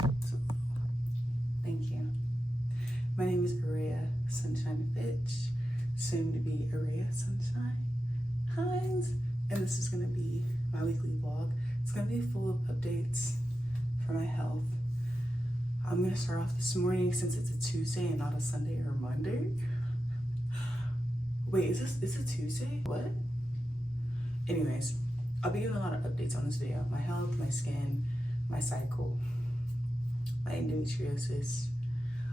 So, thank you. My name is Areyah Sunshine Bitch, soon to be Areyah Sunshine Hines, and this is gonna be my weekly vlog. It's gonna be full of updates for my health. I'm gonna start off this morning since it's a Tuesday and not a Sunday or Monday. Wait, is it Tuesday? What? Anyways, I'll be giving a lot of updates on this video. My health, my skin, my cycle, my endometriosis,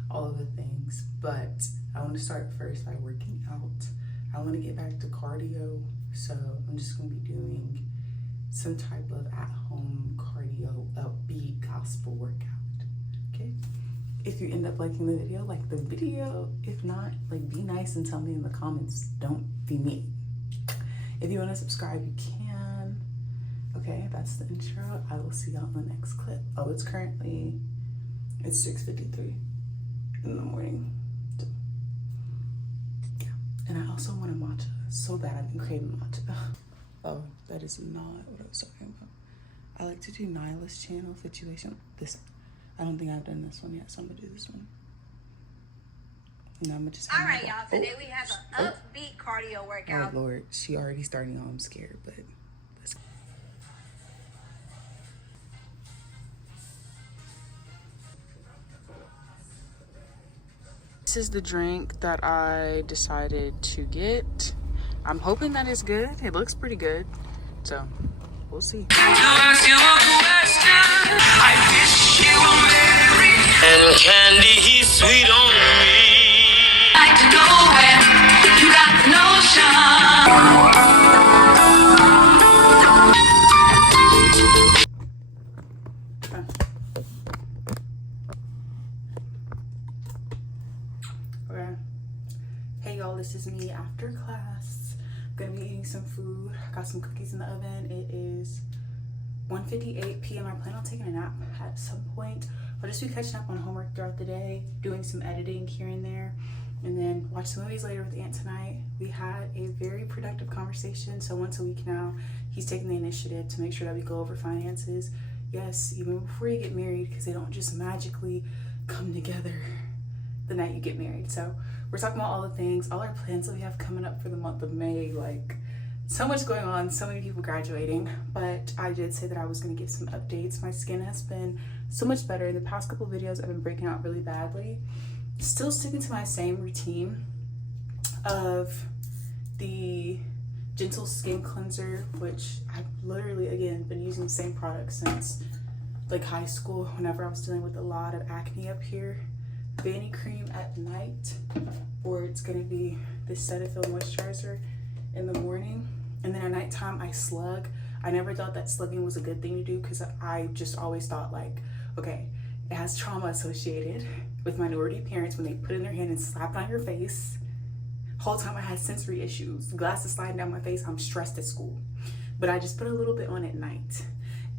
all of the things. But I want to start first by working out. I want to get back to cardio, so I'm just going to be doing some type of at-home cardio, upbeat gospel workout. Okay? If you end up liking the video, like the video. If not, like, be nice and tell me in the comments. Don't be mean. If you want to subscribe, you can. Okay, that's the intro. I will see y'all in the next clip. Oh, it's 6:53 in the morning. So, yeah. And I also want a matcha so bad. I've been craving matcha. Oh, that is not what I was talking about. I like to do Nyla's channel situation. This, I don't think I've done this one yet, so I'm gonna do this one. And I'm gonna just. All right, y'all. Today we have an upbeat cardio workout. Oh Lord, she already starting on. I'm scared, but let's. This is the drink that I decided to get. I'm hoping that it's good. It looks pretty good, so we'll see. And candy, he's sweet on me. Like to go where you got the notion. Okay. Hey y'all, this is me after class. Gonna be eating some food. Got some cookies in the oven. It is 1:58 p.m. I plan on taking a nap at some point. I'll just be catching up on homework throughout the day, doing some editing here and there, and then watch some movies later with Aunt tonight. We had a very productive conversation, so once a week now, he's taking the initiative to make sure that we go over finances. Yes, even before you get married, because they don't just magically come together the night you get married. So we're talking about all the things, all our plans that we have coming up for the month of May, like so much going on, so many people graduating. But I did say that I was going to give some updates. My skin has been so much better. In the past couple videos, I've been breaking out really badly. Still sticking to my same routine of the Gentle Skin Cleanser, which I've literally, again, been using the same product since like high school, whenever I was dealing with a lot of acne up here. Banny cream at night, or it's going to be this Cetaphil moisturizer in the morning, and then at nighttime I slug. I never thought that slugging was a good thing to do because I just always thought like, okay, it has trauma associated with minority parents when they put in their hand and slap on your face. Whole time I had sensory issues, glasses sliding down my face. I'm stressed at school, but I just put a little bit on at night,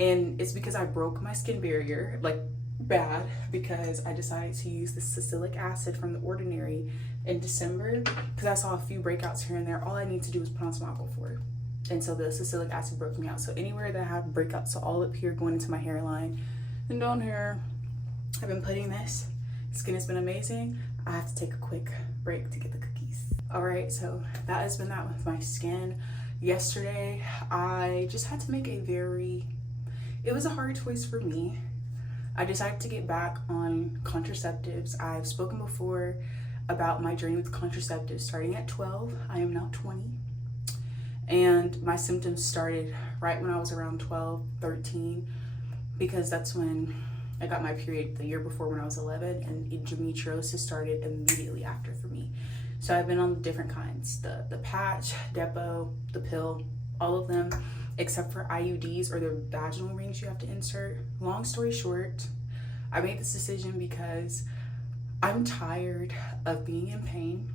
and it's because I broke my skin barrier like bad, because I decided to use the salicylic acid from The Ordinary in December because I saw a few breakouts here and there. All I need to do is put on some Aquaphor, and so the salicylic acid broke me out. So anywhere that I have breakouts, so all up here going into my hairline and down here, I've been putting this. Skin has been amazing. I have to take a quick break to get the cookies. All right, so that has been that with my skin. Yesterday I just had to make it was a hard choice for me. I decided to get back on contraceptives. I've spoken before about my journey with contraceptives starting at 12. I am now 20. And my symptoms started right when I was around 12, 13, because that's when I got my period the year before when I was 11, and endometriosis started immediately after for me. So I've been on the different kinds, the patch, depot, the pill, all of them, except for IUDs, or the vaginal rings you have to insert. Long story short, I made this decision because I'm tired of being in pain.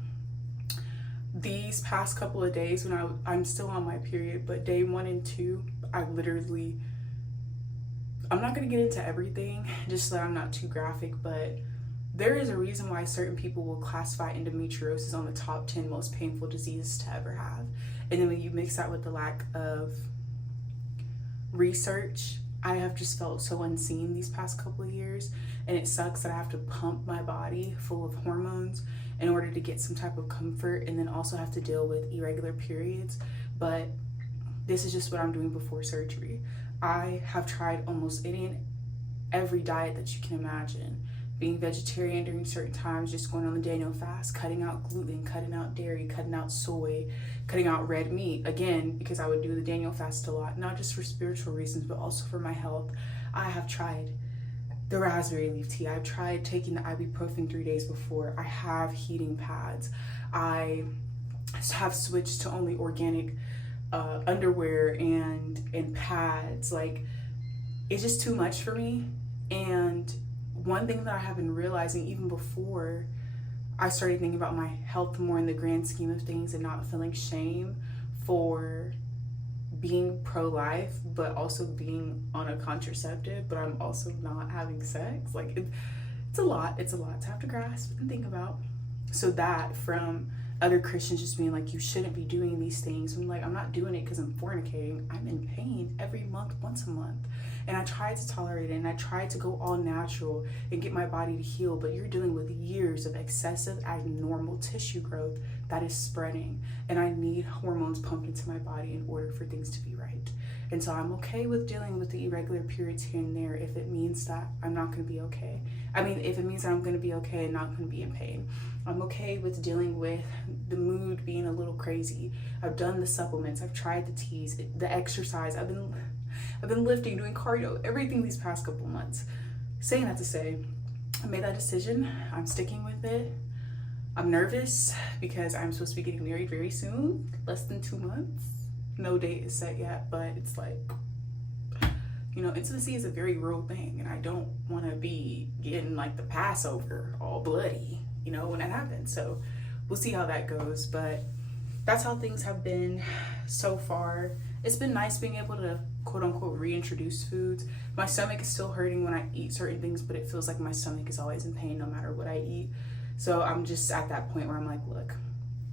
These past couple of days when I'm still on my period, but day 1 and 2, I'm not gonna get into everything just so that I'm not too graphic, but there is a reason why certain people will classify endometriosis on the top 10 most painful diseases to ever have. And then when you mix that with the lack of research I have just felt so unseen these past couple of years, and it sucks that I have to pump my body full of hormones in order to get some type of comfort, and then also have to deal with irregular periods. But this is just what I'm doing before surgery. I have tried almost any and every diet that you can imagine. Being vegetarian during certain times, just going on the Daniel fast, cutting out gluten, cutting out dairy, cutting out soy, cutting out red meat. Again, because I would do the Daniel fast a lot, not just for spiritual reasons, but also for my health. I have tried the raspberry leaf tea. I've tried taking the ibuprofen 3 days before. I have heating pads. I have switched to only organic underwear and pads. Like, it's just too much for me. And one thing that I have been realizing, even before I started thinking about my health more in the grand scheme of things and not feeling shame for being pro-life, but also being on a contraceptive, but I'm also not having sex. Like, it's a lot to have to grasp and think about. So that, from other Christians just being like, you shouldn't be doing these things. I'm like, I'm not doing it because I'm fornicating. I'm in pain every month, once a month. And I tried to tolerate it, and I tried to go all natural and get my body to heal, but you're dealing with years of excessive abnormal tissue growth that is spreading, and I need hormones pumped into my body in order for things to be right. And so I'm okay with dealing with the irregular periods here and there if it means that I'm not going to be okay. I mean, if it means that I'm going to be okay and not going to be in pain. I'm okay with dealing with the mood being a little crazy. I've done the supplements, I've tried the teas, the exercise. I've been lifting, doing cardio, everything these past couple months. Saying that to say, I made that decision. I'm sticking with it. I'm nervous because I'm supposed to be getting married very soon, less than 2 months. No date is set yet, but it's like, you know, intimacy is a very real thing, and I don't want to be getting like the Passover all bloody, you know, when it happens. So we'll see how that goes, but that's how things have been so far. It's been nice being able to quote unquote reintroduce foods. My stomach is still hurting when I eat certain things, but it feels like my stomach is always in pain no matter what I eat. So I'm just at that point where I'm like, look,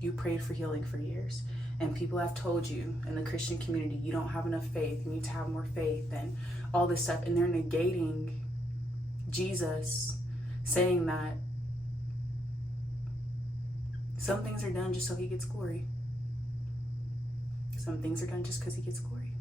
you prayed for healing for years, and people have told you in the Christian community, you don't have enough faith, you need to have more faith and all this stuff. And they're negating Jesus, saying that some things are done just so he gets glory. Some things are done just because he gets glory.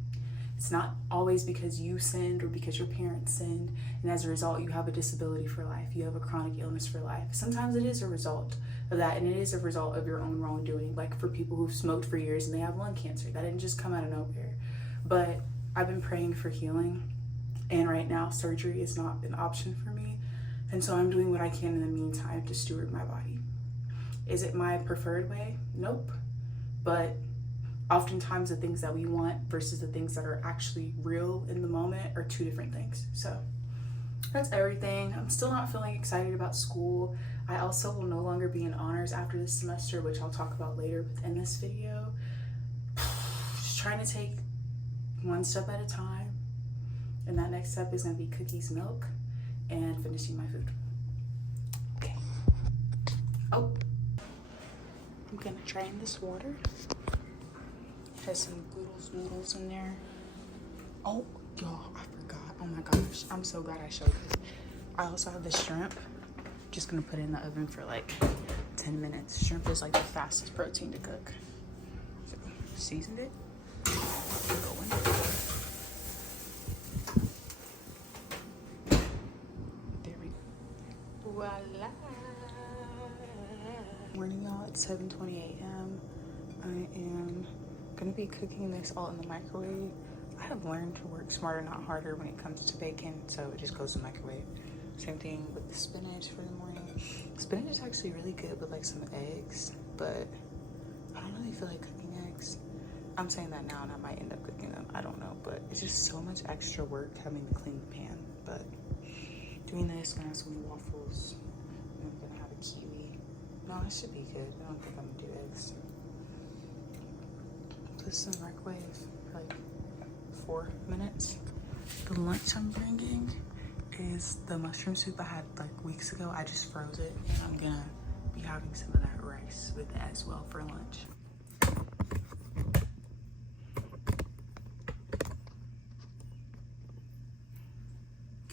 It's not always because you sinned or because your parents sinned, and as a result you have a disability for life, you have a chronic illness for life. Sometimes it is a result of that, and it is a result of your own wrongdoing. Like for people who've smoked for years and they have lung cancer, that didn't just come out of nowhere. But I've been praying for healing, and right now surgery is not an option for me, and so I'm doing what I can in the meantime to steward my body. Is it my preferred way? Nope. But oftentimes the things that we want versus the things that are actually real in the moment are two different things. So that's everything. I'm still not feeling excited about school. I also will no longer be in honors after this semester, which I'll talk about later within this video. Just trying to take one step at a time. And that next step is going to be cookies, milk, and finishing my food. Okay. Oh, I'm going to drain this water. Has some noodles in there. Oh, y'all, I forgot. Oh my gosh, I'm so glad I showed this. I also have the shrimp. Just gonna put it in the oven for like 10 minutes. Shrimp is like the fastest protein to cook. So, seasoned it. Going. There we go. Voila. Morning, y'all. It's 7:20 a.m. I am gonna be cooking this all in the microwave. I have learned to work smarter, not harder when it comes to bacon, so it just goes in the microwave. Same thing with the spinach for the morning. Spinach is actually really good with like some eggs, but I don't really feel like cooking eggs. I'm saying that now and I might end up cooking them, I don't know, but it's just so much extra work having to clean the pan. But doing this, gonna have some waffles, and I'm gonna have a kiwi. No, it should be good. I don't think I'm gonna do eggs. This in the microwave for like 4 minutes. The lunch I'm bringing is the mushroom soup I had like weeks ago. I just froze it, and I'm gonna be having some of that rice with it as well for lunch.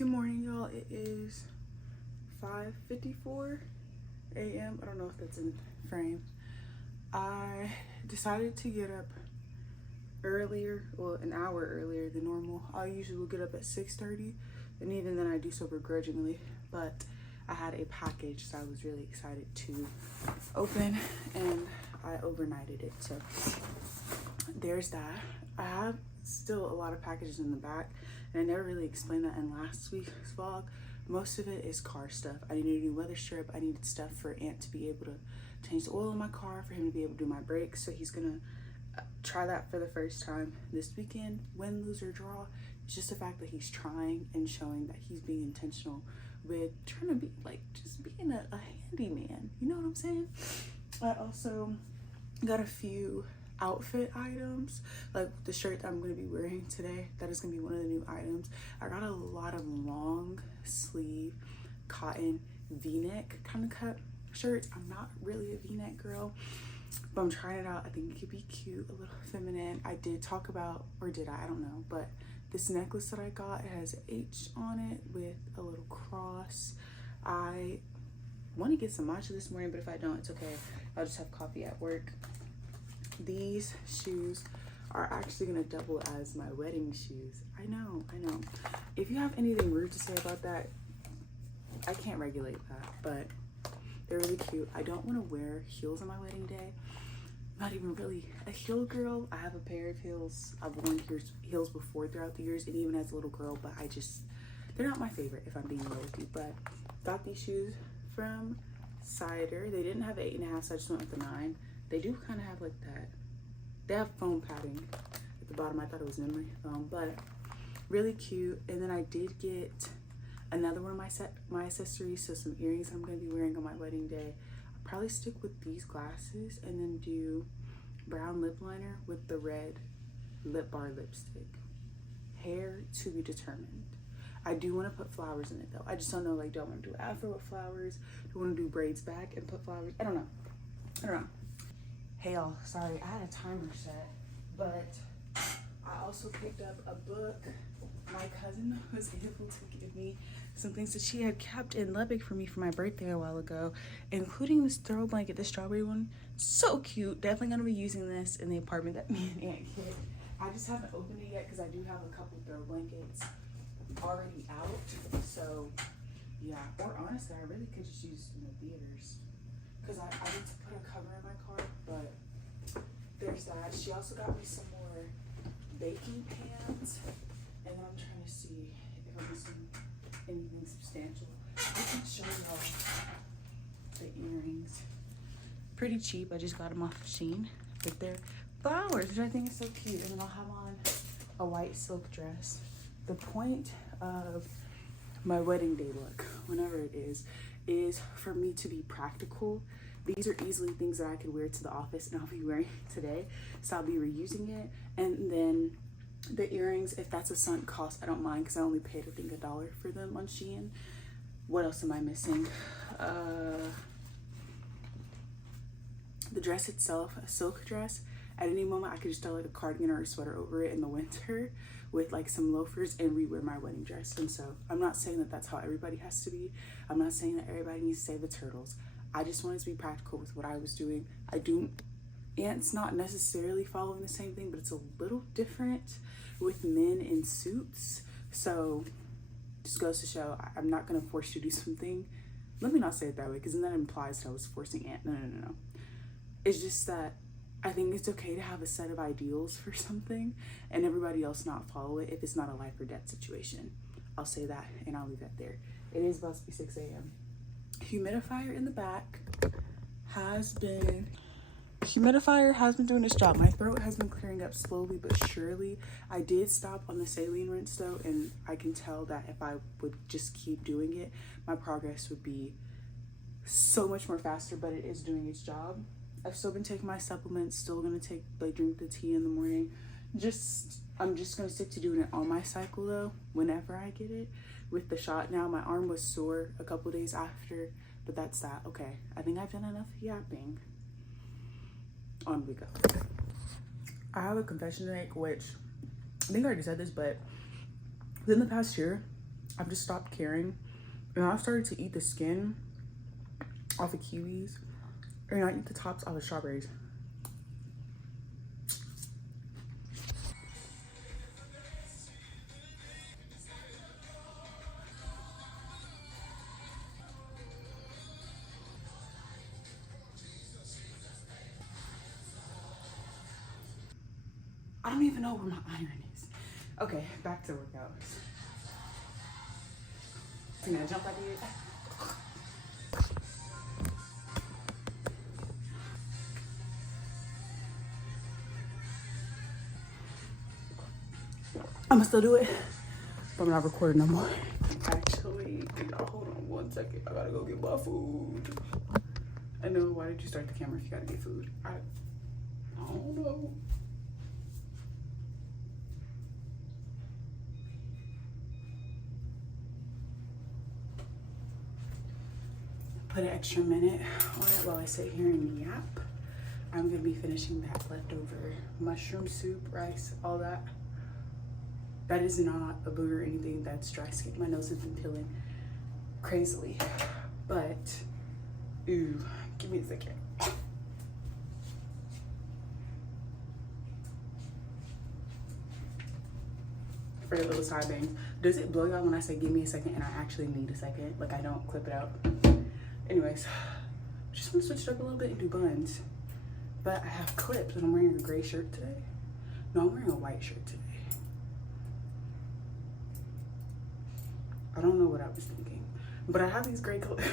Good morning, y'all. It is 5:54 a.m. I don't know if that's in frame. I decided to get up earlier, well, an hour earlier than normal. I usually will get up at 6:30, and even then I do so begrudgingly, but I had a package, so I was really excited to open, and I overnighted it, so there's that. I have still a lot of packages in the back, and I never really explained that in last week's vlog. Most of it is car stuff. I needed a new weather strip. I needed stuff for Ant to be able to change the oil in my car, for him to be able to do my brakes, so he's gonna try that for the first time this weekend. Win, lose, or draw, it's just the fact that he's trying and showing that he's being intentional with trying to be like just being a handyman, you know what I'm saying? I also got a few outfit items, like the shirt that I'm going to be wearing today. That is going to be one of the new items. I got a lot of long sleeve cotton v-neck kind of cut shirts. I'm not really a v-neck girl, but I'm trying it out. I think it could be cute, a little feminine. I did talk about, or did I don't know, but this necklace that I got, it has an H on it with a little cross. I want to get some matcha this morning, but if I don't, it's okay. I'll just have coffee at work. These shoes are actually gonna double as my wedding shoes. I know. If you have anything rude to say about that, I can't regulate that, but they're really cute. I don't want to wear heels on my wedding day. I'm not even really a heel girl. I have a pair of heels. I've worn heels before throughout the years, and even as a little girl, but they're not my favorite, if I'm being real with you. But got these shoes from Cider. They didn't have 8.5, so I just went with the 9. They do kind of have like that. They have foam padding at the bottom. I thought it was memory foam, but really cute. And then I did get another one of my accessories, so some earrings I'm going to be wearing on my wedding day. I'll probably stick with these glasses and then do brown lip liner with the red lip bar lipstick. Hair to be determined. I do want to put flowers in it though. I just don't know, like, do I want to do afro with flowers? Do I want to do braids back and put flowers? I don't know. Hey y'all, sorry, I had a timer set, but I also picked up a book. My cousin was able to give me some things that she had kept in Lubbock for me for my birthday a while ago, including this throw blanket, the strawberry one. So cute. Definitely gonna be using this in the apartment that me and Aunt get. I just haven't opened it yet because I do have a couple throw blankets already out. So yeah, or honestly, I really could just use in the theaters, because I need to put a cover in my car, but there's that. She also got me some more baking pans, and then I'm trying to see if I'm missing anything substantial. I can show y'all the earrings. Pretty cheap. I just got them off of Shein, but they're flowers, which I think is so cute. And then I'll have on a white silk dress. The point of my wedding day look, whenever it is for me to be practical. These are easily things that I could wear to the office, and I'll be wearing today, so I'll be reusing it. And then the earrings, if that's a sunk cost, I don't mind, because I only paid, I think, $1 for them on Shein. What else am I missing? The dress itself, a silk dress. At any moment, I could just throw like a cardigan or a sweater over it in the winter with like some loafers and rewear my wedding dress. And so I'm not saying that that's how everybody has to be. I'm not saying that everybody needs to save the turtles. I just wanted to be practical with what I was doing. Aunt's not necessarily following the same thing, but it's a little different with men in suits. So just goes to show, I'm not gonna force you to do something. Let me not say it that way, because then that implies that I was forcing Aunt. No. It's just that I think it's okay to have a set of ideals for something and everybody else not follow it if it's not a life or death situation. I'll say that and I'll leave that there. It is about to be 6 a.m. Humidifier in the back has been doing its job. My throat has been clearing up slowly but surely. I did stop on the saline rinse though, and I can tell that if I would just keep doing it, my progress would be so much more faster, but it is doing its job. I've still been taking my supplements, still gonna drink the tea in the morning. I'm just gonna stick to doing it on my cycle though, whenever I get it. With the shot now, my arm was sore a couple days after, but that's that. Okay, I think I've done enough yapping. On we go. I have a confession to make, which I think I already said this, but within the past year, I've just stopped caring. And I've started to eat the skin off of kiwis. And I eat the tops off of strawberries. I don't even know where my iron is. Okay, back to workouts. See that jump I did? I'ma still do it, but I'm not recording no more. Actually, y'all hold on 1 second. I gotta go get my food. I know, why did you start the camera if you gotta get food? I don't know. Put an extra minute on it while I sit here and yap. I'm gonna be finishing that leftover mushroom soup, rice, all that. That is not a booger or anything, that's dry skin. My nose has been peeling crazily. But, ooh, give me a second. For the little side bangs. Does it blow y'all when I say give me a second and I actually need a second? Like I don't clip it out. Anyways, just want to switch it up a little bit and do buns. But I have clips and I'm wearing a gray shirt today. No, I'm wearing a white shirt today. I don't know what I was thinking. But I have these gray clips.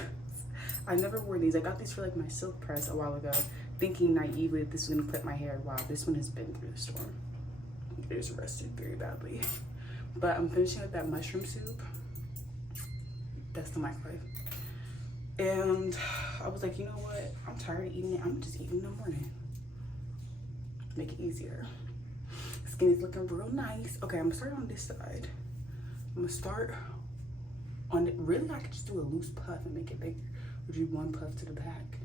I never wore these. I got these for like my silk press a while ago, thinking naively that this was gonna clip my hair. Wow, this one has been through the storm. It is rusted very badly. But I'm finishing with that mushroom soup. That's the microwave. And I was like, you know what? I'm tired of eating it. I'm just eating in the morning. Make it easier. Skin is looking real nice. Okay, I'm gonna start on this side. I'm gonna start on it. Really, I could just do a loose puff and make it bigger. Or do one puff to the back.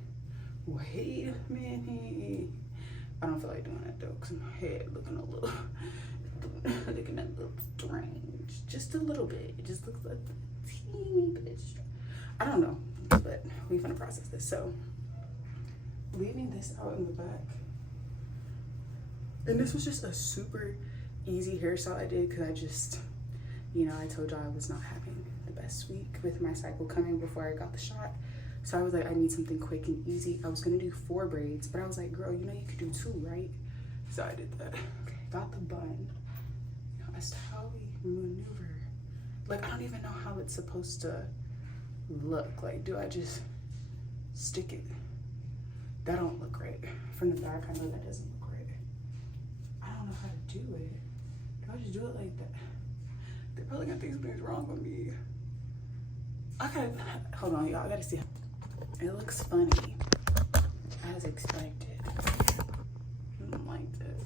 Wait a minute. I don't feel like doing that though, because my head looking a little strange. Just a little bit. It just looks like a teeny bit strange. I don't know, but we're gonna process this. So, leaving this out in the back. And this was just a super easy hairstyle I did because I just, you know, I told y'all I was not having the best week with my cycle coming before I got the shot. So I was like, I need something quick and easy. I was gonna do 4 braids, but I was like, girl, you know you could do 2, right? So I did that. Okay, got the bun. You know, as to how we maneuver. Like, I don't even know how it's supposed to look. Like, do I just stick it? That don't look right. From the back, I know that doesn't look right. I don't know how to do it. Do I just do it like that? They're probably gonna think something's wrong with me. I gotta, hold on, y'all. I gotta see. It looks funny, as expected. I don't like that.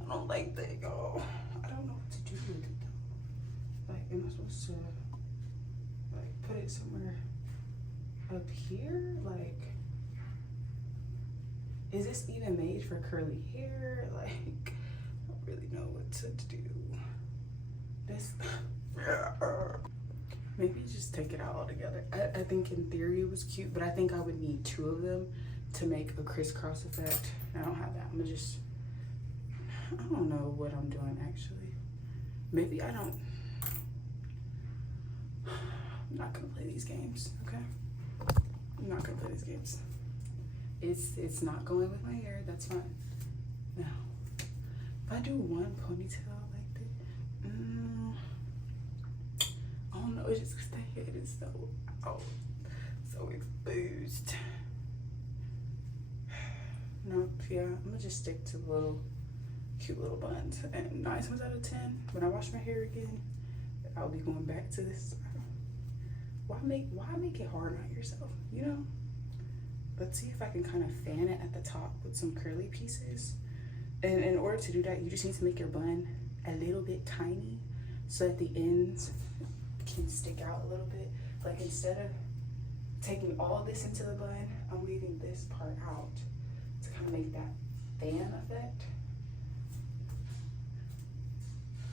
I don't like that, y'all. I don't know what to do with it though. Like, am I supposed to, like, put it somewhere up here? Like, is this even made for curly hair? Like, I don't really know what to do. This, maybe just take it out altogether. I think in theory it was cute, but I think I would need 2 of them to make a crisscross effect. I don't have that. I'm gonna just, I don't know what I'm doing actually. Maybe I don't, I'm not gonna play these games, okay? I'm not gonna play these games. It's not going with my hair, that's fine. Now, if I do one ponytail like that, I don't know, it's just because the head is so exposed. No, yeah, I'm gonna just stick to little, cute little buns. And 9 times out of 10, when I wash my hair again, I'll be going back to this. Why make it hard on yourself, you know? Let's see if I can kind of fan it at the top with some curly pieces. And in order to do that, you just need to make your bun a little bit tiny so that the ends can stick out a little bit. Like, instead of taking all this into the bun, I'm leaving this part out to kind of make that fan effect.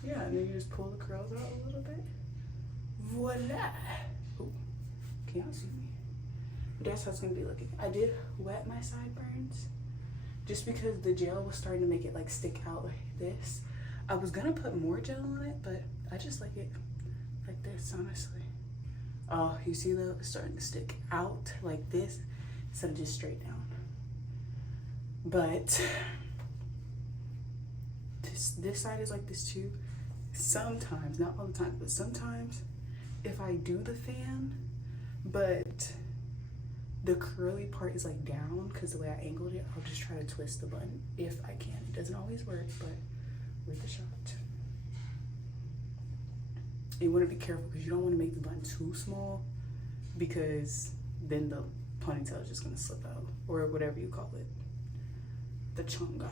Yeah, and then you just pull the curls out a little bit. voila. Oh, can y'all see me? That's how it's gonna be looking. I did wet my sideburns just because the gel was starting to make it like stick out like this. I was gonna put more gel on it, but I just like it like this, honestly. Oh, you see though, it's starting to stick out like this instead of just straight down. But this side is like this too. Sometimes, not all the time, but sometimes if I do the fan, but the curly part is like down because the way I angled it, I'll just try to twist the bun if I can. It doesn't always work, but worth a shot. You want to be careful because you don't want to make the bun too small because then the ponytail is just going to slip out, or whatever you call it. The chonga.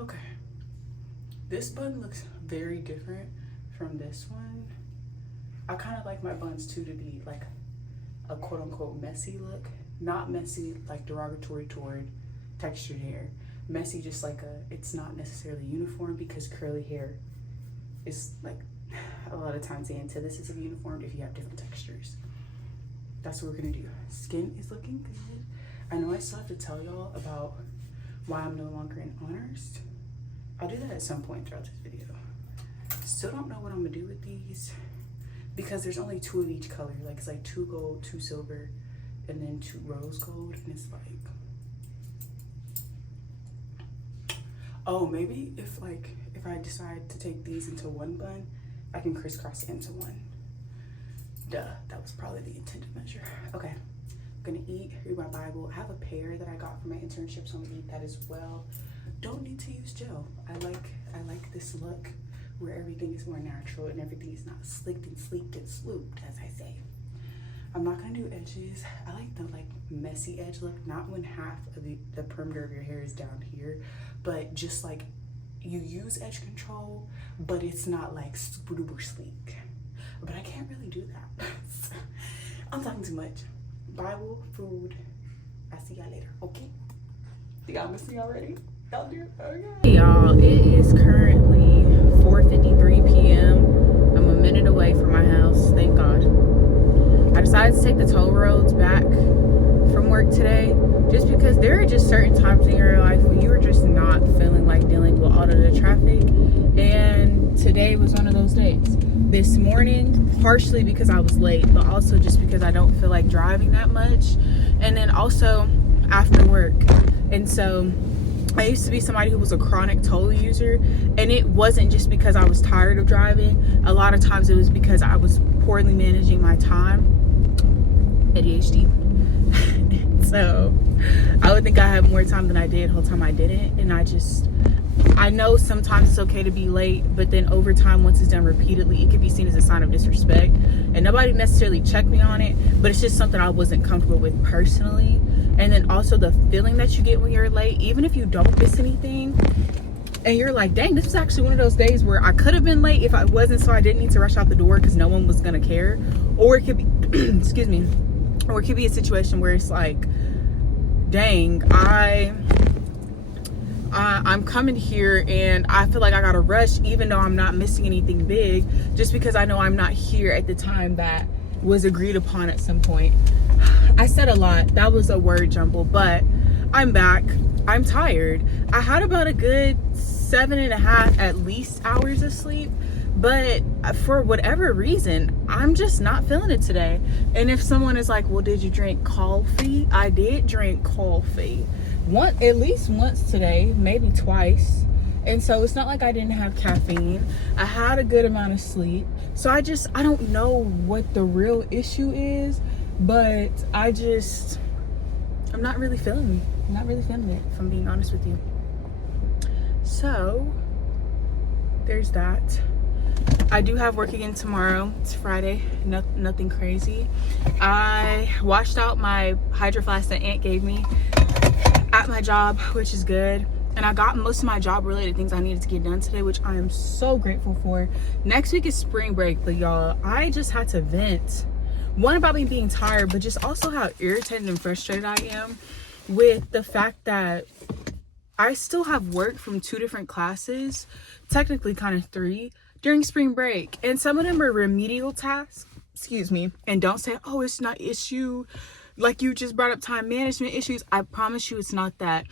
Okay. This bun looks very different from this one. I kind of like my buns too to be like a quote unquote messy look. Not messy like derogatory toward textured hair. Messy just like it's not necessarily uniform, because curly hair is like a lot of times the antithesis of uniform if you have different textures. That's what we're gonna do. Skin is looking good. I know I still have to tell y'all about why I'm no longer in honors. I'll do that at some point throughout this video. Still don't know what I'm gonna do with these because there's only 2 of each color. Like it's like 2 gold, 2 silver, and then 2 rose gold, and it's like, oh, maybe if I decide to take these into one bun, I can crisscross it into one. Duh, that was probably the intended measure. Okay, I'm gonna eat, read my Bible. I have a pear that I got for my internship, so I'm gonna eat that as well. Don't need to use gel. I like this look where everything is more natural and everything is not slicked and sleeked and swooped, as I say. I'm not gonna do edges. I like the messy edge look, not when half of the perimeter of your hair is down here, but just like you use edge control, but it's not like super duper sleek. But I can't really do that. I'm talking too much. Bible, food. I see y'all later, okay? Y'all miss me already? Y'all do? Okay. Hey y'all, it is currently 4:53 p.m. I'm a minute away from my house, thank God. I decided to take the toll roads back from work today just because there are just certain times in your life when you are just not feeling like dealing with all of the traffic, and today was one of those days. This morning, partially because I was late, but also just because I don't feel like driving that much, and then also after work. And so I used to be somebody who was a chronic toll user, and it wasn't just because I was tired of driving. A lot of times it was because I was poorly managing my time. ADHD. So I would think I had more time than I did, the whole time I didn't. And I know sometimes it's okay to be late, but then over time, once it's done repeatedly, it could be seen as a sign of disrespect. And nobody necessarily checked me on it, but it's just something I wasn't comfortable with personally. And then also the feeling that you get when you're late, even if you don't miss anything, and you're like, dang, this was actually one of those days where I could have been late if I wasn't, so I didn't need to rush out the door because no one was gonna care. Or it could be, excuse me, or it could be a situation where it's like, dang, I'm coming here and I feel like I gotta rush even though I'm not missing anything big, just because I know I'm not here at the time that was agreed upon at some point. I said a lot, that was a word jumble, but I'm back. I'm tired. I had about a good 7.5 at least hours of sleep, but for whatever reason, I'm just not feeling it today. And if someone is like, well, did you drink coffee? I did drink coffee. At least once today, maybe twice. And so it's not like I didn't have caffeine. I had a good amount of sleep. So I don't know what the real issue is, but I'm not really feeling it. I'm not really feeling it, if I'm being honest with you. So there's that. I do have work again tomorrow. It's Friday. Nothing crazy. I washed out my Hydro Flask that Aunt gave me at my job, which is good. And I got most of my job related things I needed to get done today, which I am so grateful for. Next week is spring break, but y'all, I just had to vent. One, about me being tired, but just also how irritated and frustrated I am with the fact that I still have work from 2 different classes, technically kind of 3, during spring break. And some of them are remedial tasks, excuse me. And don't say, oh, it's not issue. Like you just brought up time management issues. I promise you it's not that.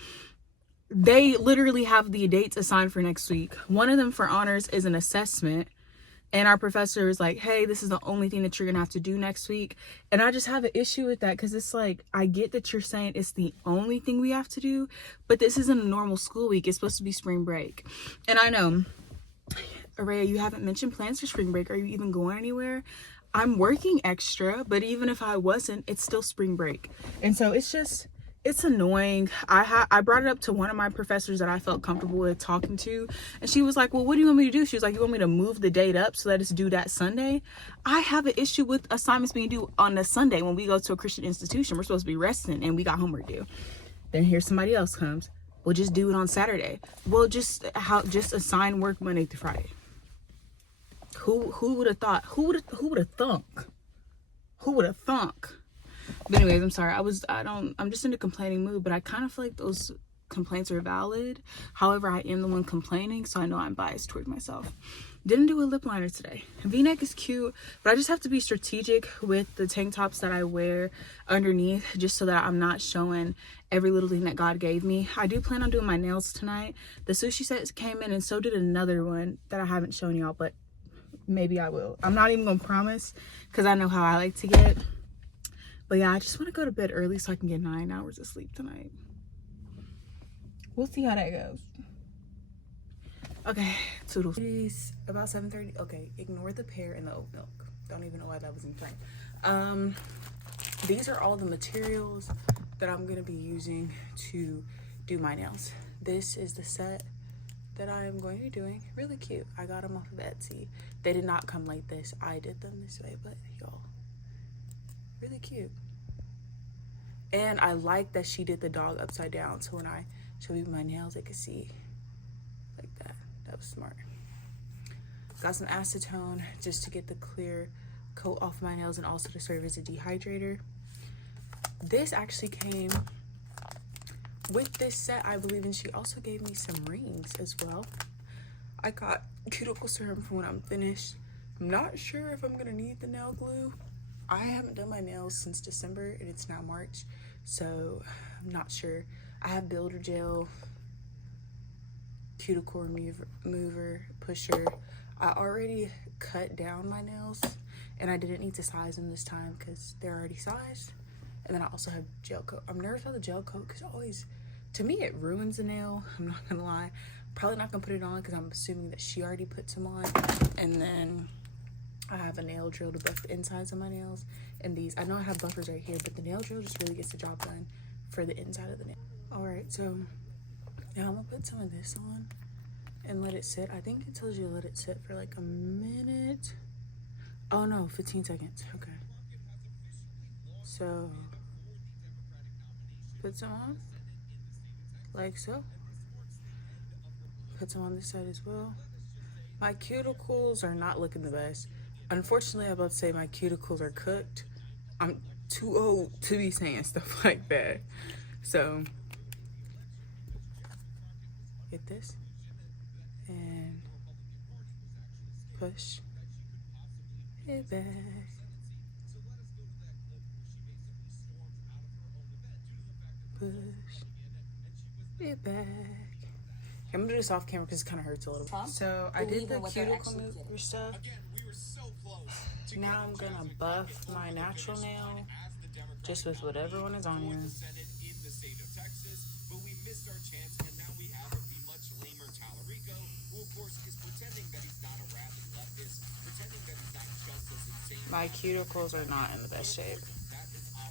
They literally have the dates assigned for next week. One of them for honors is an assessment. And our professor is like, hey, this is the only thing that you're going to have to do next week. And I just have an issue with that because it's like, I get that you're saying it's the only thing we have to do, but this isn't a normal school week. It's supposed to be spring break. And I know, Areyah, you haven't mentioned plans for spring break. Are you even going anywhere? I'm working extra, but even if I wasn't, it's still spring break. And so it's annoying. I brought it up to one of my professors that I felt comfortable with talking to, and she was like, well, what do you want me to do? She was like, you want me to move the date up so that it's due that Sunday? I have an issue with assignments being due on a Sunday when we go to a Christian institution. We're supposed to be resting and we got homework due. Then here somebody else comes. We'll just do it on Saturday. Well, just assign work Monday through Friday. Who would have thought? Who would have thunk? Who would have thunk? But anyways, I'm sorry. I'm just in a complaining mood, but I kind of feel like those complaints are valid. However, I am the one complaining, so I know I'm biased toward myself. Didn't do a lip liner today. V-neck is cute, but I just have to be strategic with the tank tops that I wear underneath, just so that I'm not showing every little thing that God gave me. I do plan on doing my nails tonight. The sushi sets came in, and so did another one that I haven't shown y'all, but maybe I will. I'm not even gonna promise because I know how I like to get. But yeah, I just want to go to bed early so I can get 9 hours of sleep tonight. We'll see how that goes. Okay, toodles. It is about 7:30. Okay, ignore the pear and the oat milk. Don't even know why that was in front. These are all the materials that I'm gonna be using to do my nails. This is the set that I am going to be doing. Really cute. I got them off of Etsy. They did not come like this. I did them this way, but y'all, really cute. And I like that she did the dog upside down, so when I show you my nails, they could see like that. That was smart. Got some acetone just to get the clear coat off my nails and also to serve as a dehydrator. This actually came with this set, I believe, and she also gave me some rings as well. I got cuticle serum for when I'm finished. I'm not sure if I'm gonna need the nail glue. I haven't done my nails since December and it's now March, so I'm not sure. I have builder gel, cuticle remover, pusher. I already cut down my nails and I didn't need to size them this time because they're already sized. And then I also have gel coat. I'm nervous about the gel coat because always, to me, it ruins the nail. I'm not gonna lie. Probably not gonna put it on because I'm assuming that she already put some on. And then I have a nail drill to buff the insides of my nails. And these, I know I have buffers right here, but the nail drill just really gets the job done for the inside of the nail. All right, so now I'm gonna put some of this on and let it sit. I think it tells you to let it sit for like a minute. Oh no, 15 seconds, okay. So, put some on, like so. Put some on this side as well. My cuticles are not looking the best. Unfortunately, I'm about to say my cuticles are cooked. I'm too old to be saying stuff like that. So, get this and push it back. Push it back. I'm gonna do this off camera because it kind of hurts a little bit. So I did the cuticle mover stuff. Now I'm gonna buff my natural nail just with whatever one is on here. My cuticles are not in the best shape.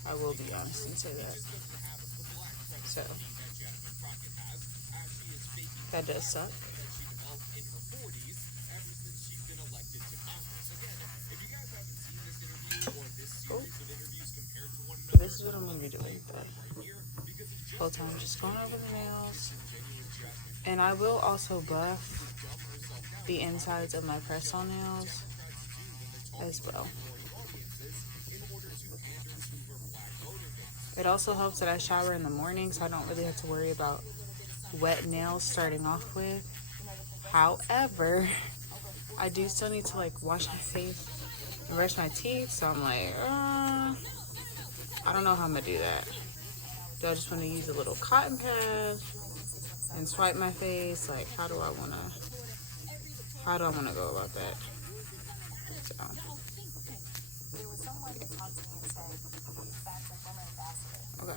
I will be honest and say that. So that does suck. Oh. This is what I'm gonna be doing the whole time, just going over the nails. And I will also buff the insides of my press-on nails as well. It also helps that I shower in the morning, so I don't really have to worry about wet nails starting off with. However, I do still need to like wash my face and brush my teeth, so I'm like, I don't know how I'm gonna do that. Do I just want to use a little cotton pad and swipe my face? Like, how do I wanna go about that? So, okay.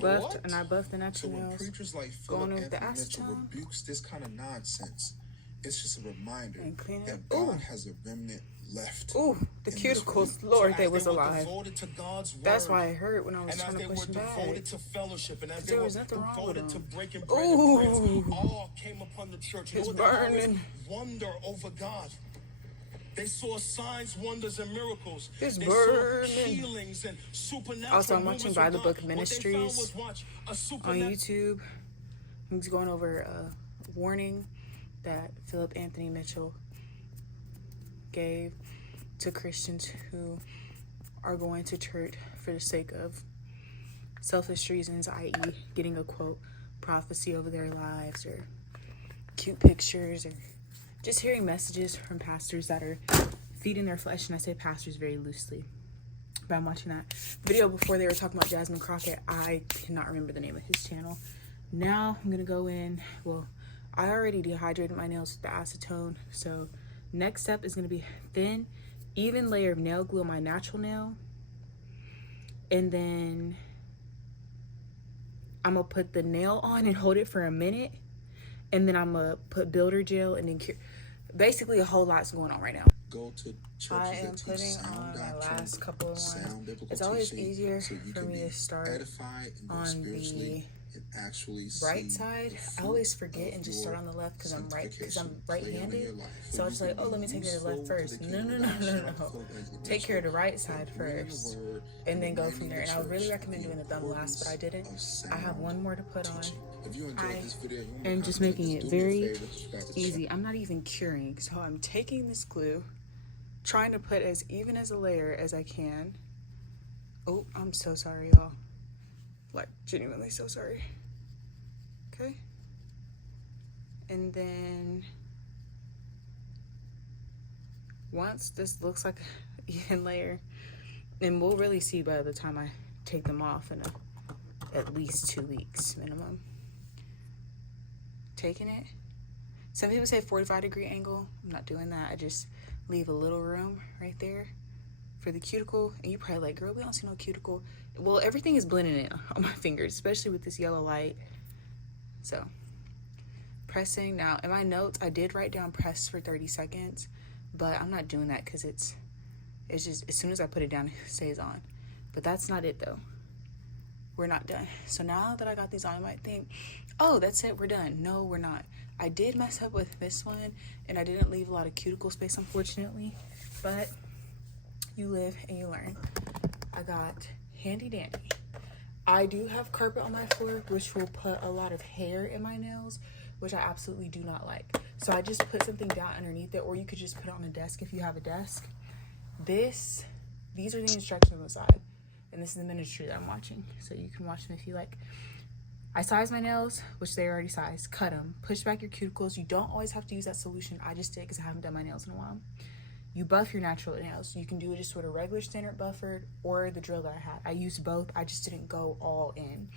Buffed, and I buffed the natural nails. Preachers like Going Philip over the Anthony Mitchell acetone. rebukes this kind of nonsense, it's just a reminder And clean it. that God has a remnant left. Ooh, the in this cuticles, world. Lord, As they was were alive. devoted to God's That's word, why it hurt when I was and trying as to they push were them back. devoted to fellowship, and as they There were was nothing wrong with devoted to them. breaking bread Ooh. and prayers, all came upon the church. It's Lord, they always burning. wonder over God. They saw signs, wonders, and miracles. It's They burning. saw healings and supernatural Also, I'm watching movements By of the God. Book What they found Ministries was, watch, a on supernatural YouTube. I'm just going over a warning that Philip Anthony Mitchell gave to Christians who are going to church for the sake of selfish reasons, i.e. getting a quote prophecy over their lives or cute pictures or just hearing messages from pastors that are feeding their flesh. And I say pastors very loosely, but I'm watching that video before. They were talking about Jasmine Crockett. I cannot remember the name of his channel. Now I'm gonna go in. Well, I already dehydrated my nails with the acetone, so next step is gonna be thin, even layer of nail glue on my natural nail, and then I'm gonna put the nail on and hold it for a minute, and then I'm gonna put builder gel, and then basically a whole lot's going on right now. Go to churches I am that teach putting sound on my doctrine, last couple of sound ones. biblical It's always teaching, easier so you for can me be to start edified and grow on spiritually and actually right see side. the I fruit always forget of and just your start on the left because I'm sanctification play out in right-handed. your life. So it's you like, can oh, be let me take care of the left useful to first. the No. kingdom of God. Shout out to Philip Anthony Take care of the Mitchell right side for bringing the first, word and then go reminding from there. the And I would really church recommend of doing the thumb last, but I didn't. importance of I have one more to put on. teaching. If you enjoyed this video, you want And more just content, making it do me a very favor, subscribe to the easy. channel. I'm not even curing, so I'm taking this glue, trying to put as even as a layer as I can. Oh, I'm so sorry, y'all. Like, genuinely so sorry. Okay. And then once this looks like an even layer, and we'll really see by the time I take them off in at least 2 weeks minimum. Taking it. Some people say 45-degree angle. I'm not doing that. I just leave a little room right there for the cuticle. And you probably like, girl, we don't see no cuticle. Well, everything is blending in on my fingers, especially with this yellow light. So, pressing. Now, in my notes, I did write down press for 30 seconds, but I'm not doing that because it's just, as soon as I put it down, it stays on. But that's not it, though. We're not done. So now that I got these on, I might think, oh, that's it, we're done. No, we're not. I did mess up with this one, and I didn't leave a lot of cuticle space, unfortunately, but you live and you learn. I got handy dandy. I do have carpet on my floor, which will put a lot of hair in my nails, which I absolutely do not like. So I just put something down underneath it, or you could just put it on a desk if you have a desk. These are the instructions on the side, and this is the ministry that I'm watching, so you can watch them if you like. I size my nails, which they already sized, cut them, push back your cuticles. You don't always have to use that solution. I just did because I haven't done my nails in a while. You buff your natural nails. You can do it just with a regular standard buffer or the drill that I had. I used both. I just didn't go all in.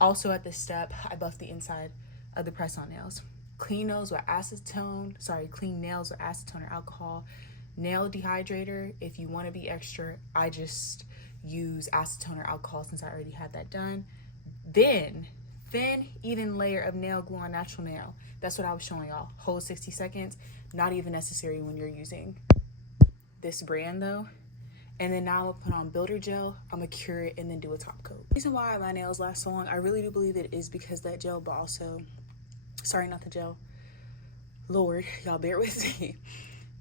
Also at this step, I buffed the inside of the press-on nails. Clean nails with acetone or alcohol. Nail dehydrator, if you want to be extra, I just use acetone or alcohol since I already had that done. Then, thin, even layer of nail glue on natural nail. That's what I was showing y'all. Hold 60 seconds. Not even necessary when you're using this brand though. And then now I'm gonna put on builder gel. I'm gonna cure it and then do a top coat. The reason why my nails last so long, I really do believe it is because that gel, but also, sorry, not the gel. Lord, y'all bear with me.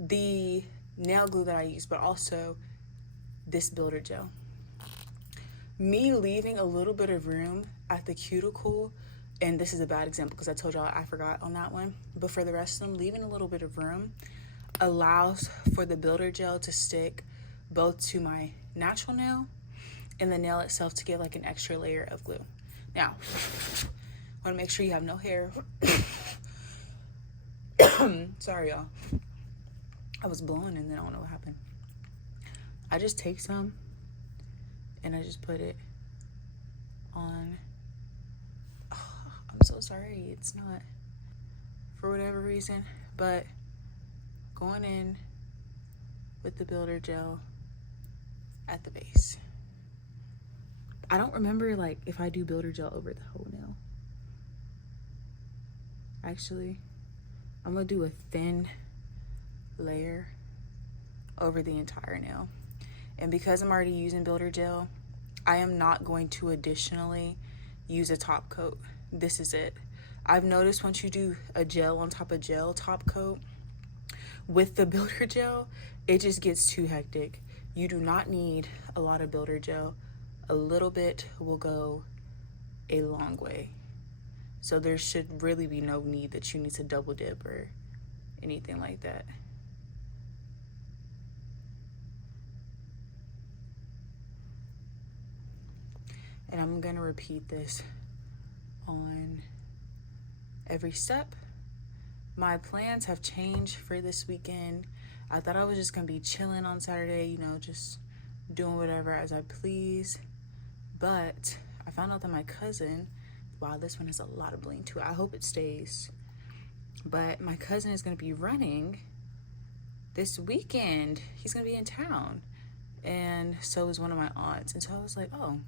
The nail glue that I use, but also this builder gel. Me leaving a little bit of room at the cuticle, and this is a bad example because I told y'all I forgot on that one, but for the rest of them, leaving a little bit of room allows for the builder gel to stick both to my natural nail and the nail itself to get like an extra layer of glue. Now, Want to make sure you have no hair. Sorry, y'all. I was blowing and then I don't know what happened. I just take some and I just put it on. Oh, I'm so sorry. It's not for whatever reason, but going in with the builder gel at the base. I don't remember like if I do builder gel over the whole nail. Actually, I'm gonna do a thin layer over the entire nail. And because I'm already using builder gel, I am not going to additionally use a top coat. This is it. I've noticed once you do a gel on top of gel top coat with the builder gel, it just gets too hectic. You do not need a lot of builder gel. A little bit will go a long way. So there should really be no need that you need to double dip or anything like that. And I'm gonna repeat this on every step. My plans have changed for this weekend. I thought I was just gonna be chilling on Saturday, you know, just doing whatever as I please. But I found out that my cousin, wow, this one has a lot of bling to it. I hope it stays. But my cousin is gonna be running this weekend. He's gonna be in town. And so is one of my aunts. And so I was like, oh.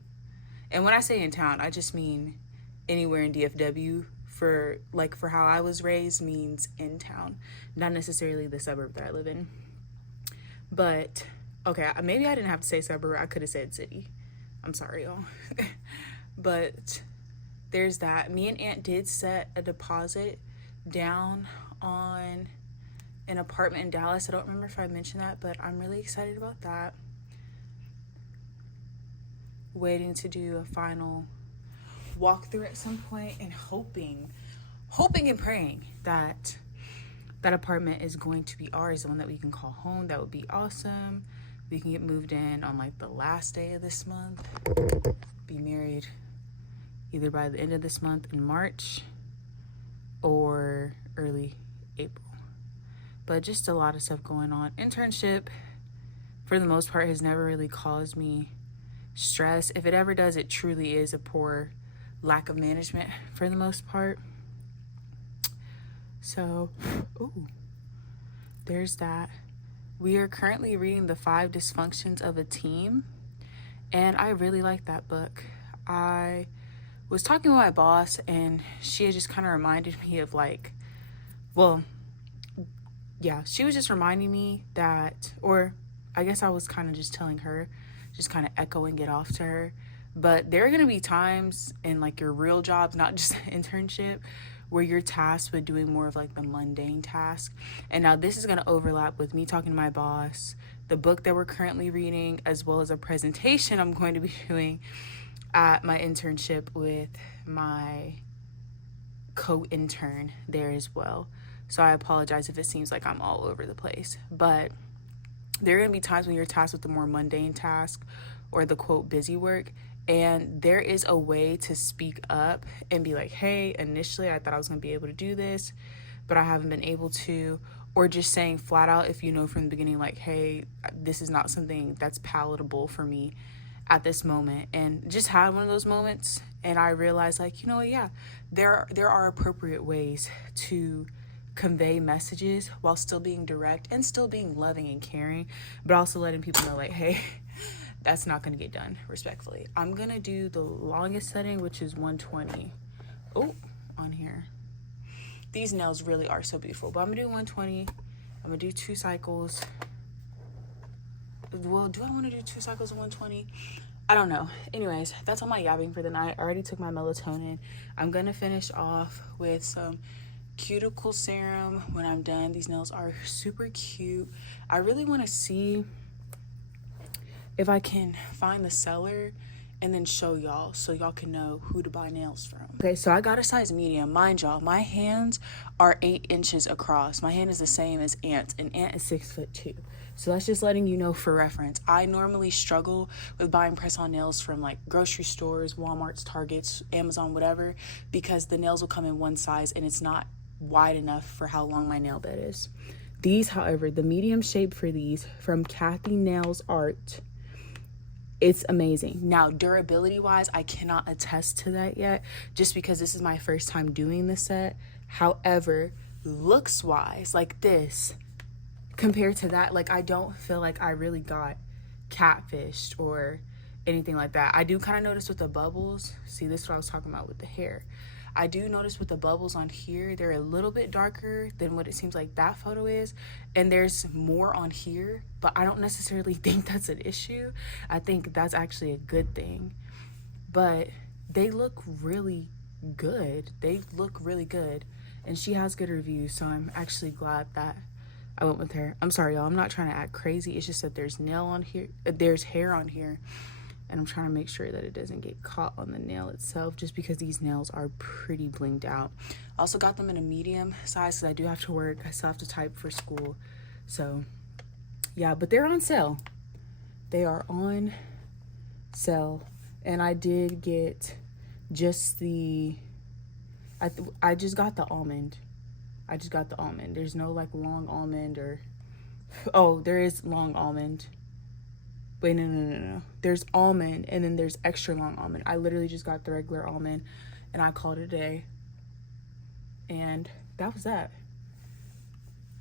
And when I say in town, I just mean anywhere in DFW. For how I was raised means in town, not necessarily the suburb that I live in. But okay, maybe I didn't have to say suburb. I could have said city. I'm sorry, y'all. But there's that. Me and Aunt did set a deposit down on an apartment in Dallas. I don't remember if I mentioned that, but I'm really excited about that. Waiting to do a final walkthrough at some point and hoping and praying that that apartment is going to be ours, the one that we can call home. That would be awesome. We can get moved in on like the last day of this month, be married either by the end of this month in March or early April. But just a lot of stuff going on. Internship, for the most part, has never really caused me stress. If it ever does, it truly is a poor lack of management for the most part. So, ooh, there's that. We are currently reading The 5 Dysfunctions of a Team, and I really like that book. I was talking with my boss, and she had just kind of reminded me of like, well, yeah, she was just reminding me that, or I guess I was kind of just telling her, just kind of echoing it off to her. But there are going to be times in like your real jobs, not just an internship, where you're tasked with doing more of like the mundane task. And now this is going to overlap with me talking to my boss, the book that we're currently reading, as well as a presentation I'm going to be doing at my internship with my co-intern there as well. So I apologize if it seems like I'm all over the place. But there are going to be times when you're tasked with the more mundane task or the quote busy work. And there is a way to speak up and be like, hey, initially I thought I was going to be able to do this, but I haven't been able to. Or just saying flat out, if you know from the beginning, like, hey, this is not something that's palatable for me at this moment. And just had one of those moments. And I realized, like, you know what, yeah, there are appropriate ways to convey messages while still being direct and still being loving and caring, but also letting people know, like, hey, that's not going to get done respectfully. I'm going to do the longest setting, which is 120. Oh, on here. These nails really are so beautiful. But I'm going to do 120. I'm going to do 2 cycles. Well, do I want to do 2 cycles of 120? I don't know. Anyways, that's all my yapping for the night. I already took my melatonin. I'm going to finish off with some cuticle serum when I'm done. These nails are super cute. I really want to see if I can find the seller and then show y'all so y'all can know who to buy nails from. Okay, so I got a size medium. Mind y'all, my hands are 8 inches across. My hand is the same as Aunt's, and Aunt is 6'2". So that's just letting you know for reference. I normally struggle with buying press-on nails from like grocery stores, Walmart's, Targets, Amazon, whatever, because the nails will come in one size and it's not wide enough for how long my nail bed is. These, however, the medium shape for these from Kathy Nails Art, it's amazing. Now, durability wise, I cannot attest to that yet, just because this is my first time doing this set. However, looks wise, like this, compared to that, like I don't feel like I really got catfished or anything like that. I do kind of notice with the bubbles. See, this is what I was talking about with the hair. I do notice with the bubbles on here, they're a little bit darker than what it seems like that photo is. And there's more on here, but I don't necessarily think that's an issue. I think that's actually a good thing. But they look really good. They look really good. And she has good reviews, so I'm actually glad that I went with her. I'm sorry, y'all. I'm not trying to act crazy. It's just that there's nail on here. There's hair on here. And I'm trying to make sure that it doesn't get caught on the nail itself, just because these nails are pretty blinged out. I also got them in a medium size because I do have to work. I still have to type for school. So, yeah, but they're on sale. They are on sale. And I did get just the... I just got the almond. I just got the almond. There's no, like, long almond or... Oh, there is long almond. Wait, no. There's almond, and then there's extra long almond. I literally just got the regular almond, and I called it a day. And that was that.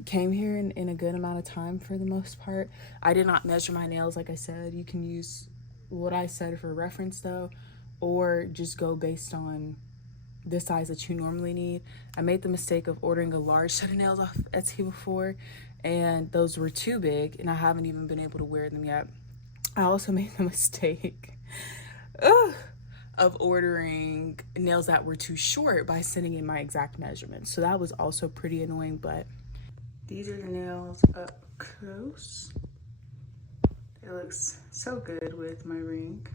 Came here in a good amount of time for the most part. I did not measure my nails, like I said. You can use what I said for reference, though, or just go based on the size that you normally need. I made the mistake of ordering a large set of nails off Etsy before, and those were too big, and I haven't even been able to wear them yet. I also made the mistake of ordering nails that were too short by sending in my exact measurements. So that was also pretty annoying, but these are the nails up close. It looks so good with my ring.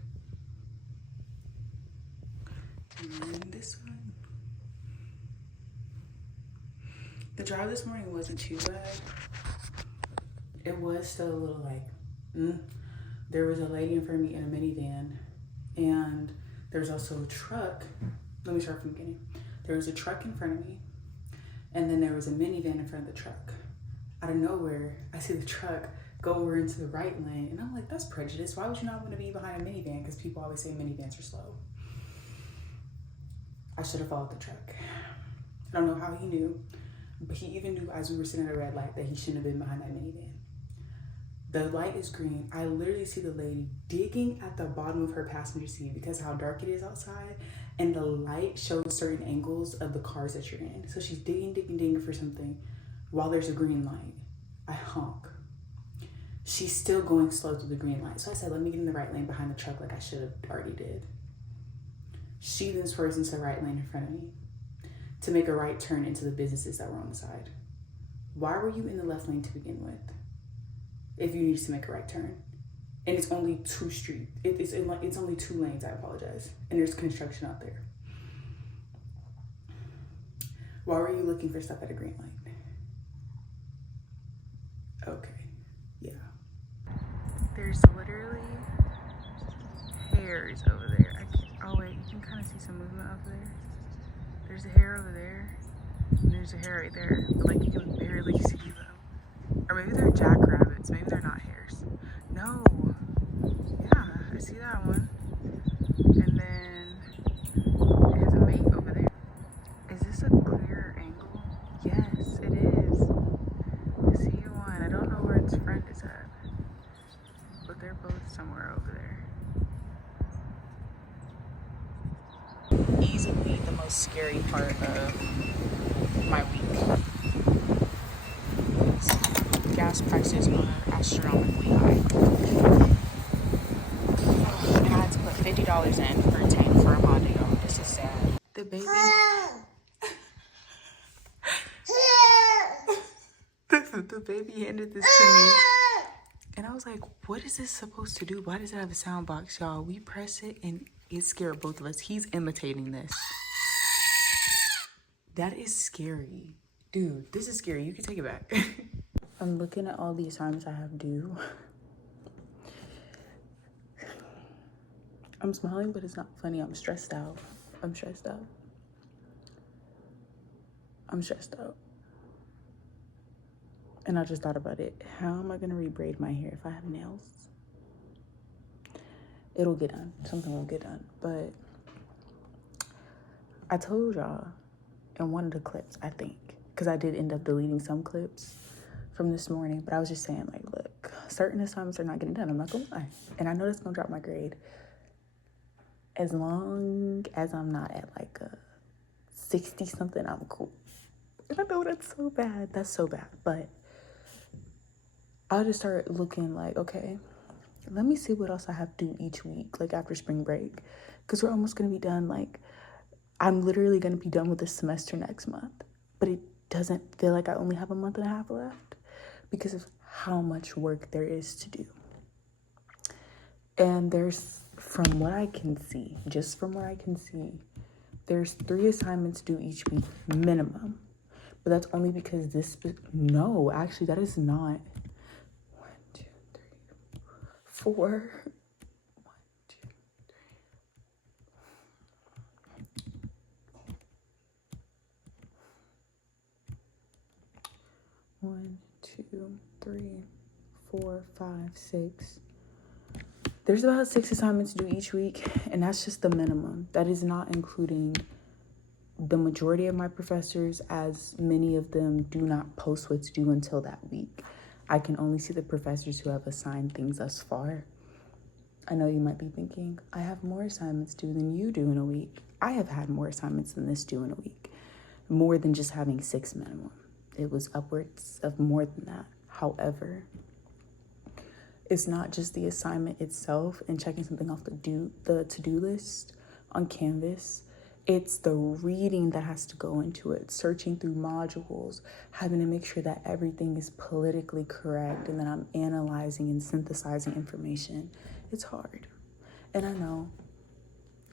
And then this one. The drive this morning wasn't too bad. It was still a little like, There was a lady in front of me in a minivan, and there's also a truck. Let me start from the beginning. There was a truck in front of me, and then there was a minivan in front of the truck. Out of nowhere, I see the truck go over into the right lane, and I'm like, that's prejudice. Why would you not want to be behind a minivan? Because people always say minivans are slow. I should have followed the truck. I don't know how he knew, but he even knew as we were sitting at a red light that he shouldn't have been behind that minivan. The light is green. I literally see the lady digging at the bottom of her passenger seat because how dark it is outside, and the light shows certain angles of the cars that you're in. So she's digging for something while there's a green light. I honk. She's still going slow through the green light. So I said, let me get in the right lane behind the truck like I should have already did. She then swerves into the right lane in front of me to make a right turn into the businesses that were on the side. Why were you in the left lane to begin with if you needed to make a right turn? And it's only two streets. It's only 2 lanes, I apologize. And there's construction out there. Why were you looking for stuff at a green light? Okay, yeah. There's literally hairs over there. Oh wait, you can kind of see some movement over there. There's a hair over there, and there's a hair right there, but like you can barely see them. Or maybe they're jackrabbits, maybe they're not hairs. No, yeah, I see that one. And then there's a mate over there. Is this a clear angle? Yes, it is. I see one. I don't know where its friend is at, but they're both somewhere over there. Easily the most scary part of my week. Gas prices are astronomically high. And I had to put $50 in for a tank for a Honda, y'all. This is sad. The baby. The baby handed this to me. And I was like, what is this supposed to do? Why does it have a sound box, y'all? We press it and it scared both of us. He's imitating this. That is scary. Dude, this is scary. You can take it back. I'm looking at all the assignments I have due. I'm smiling, but it's not funny. I'm stressed out. I'm stressed out. I'm stressed out. And I just thought about it. How am I going to rebraid my hair if I have nails? It'll get done. Something will get done. But I told y'all in one of the clips, I think, because I did end up deleting some clips from this morning, but I was just saying, like, look, certain assignments are not getting done. I'm not going to lie. And I know that's going to drop my grade. As long as I'm not at like a 60-something, I'm cool. And I know that's so bad. That's so bad. But I'll just start looking like, okay, let me see what else I have to do each week, like after spring break. Because we're almost going to be done. Like, I'm literally going to be done with this semester next month. But it doesn't feel like I only have a month and a half left because of how much work there is to do. And there's, from what I can see, just from what I can see, there's 3 assignments due each week minimum. But that's only because no, actually, that is not. 1, 2, 3, 4. 1, 2, 3. 1, 2, 3, 4, 5, 6. There's about 6 assignments due each week, and that's just the minimum. That is not including the majority of my professors, as many of them do not post what's due until that week. I can only see the professors who have assigned things thus far. I know you might be thinking, I have more assignments due than you do in a week. I have had more assignments than this due in a week. More than just having 6 minimum. It was upwards of more than that. However, it's not just the assignment itself and checking something off the to-do list on Canvas. It's the reading that has to go into it, searching through modules, having to make sure that everything is politically correct, and that I'm analyzing and synthesizing information. It's hard. And I know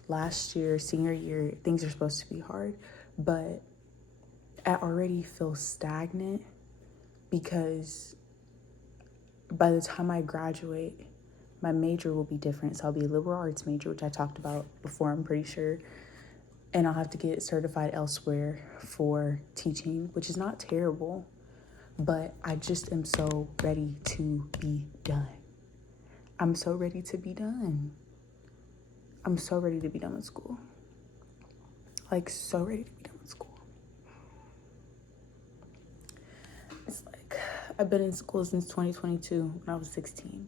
last year, senior year, things are supposed to be hard, but I already feel stagnant because by the time I graduate, my major will be different. So I'll be a liberal arts major, which I talked about before, I'm pretty sure. And I'll have to get certified elsewhere for teaching, which is not terrible, but I just am so ready to be done. I'm so ready to be done. I'm so ready to be done with school. Like, so ready to be done with school. It's like, I've been in school since 2022 when I was 16.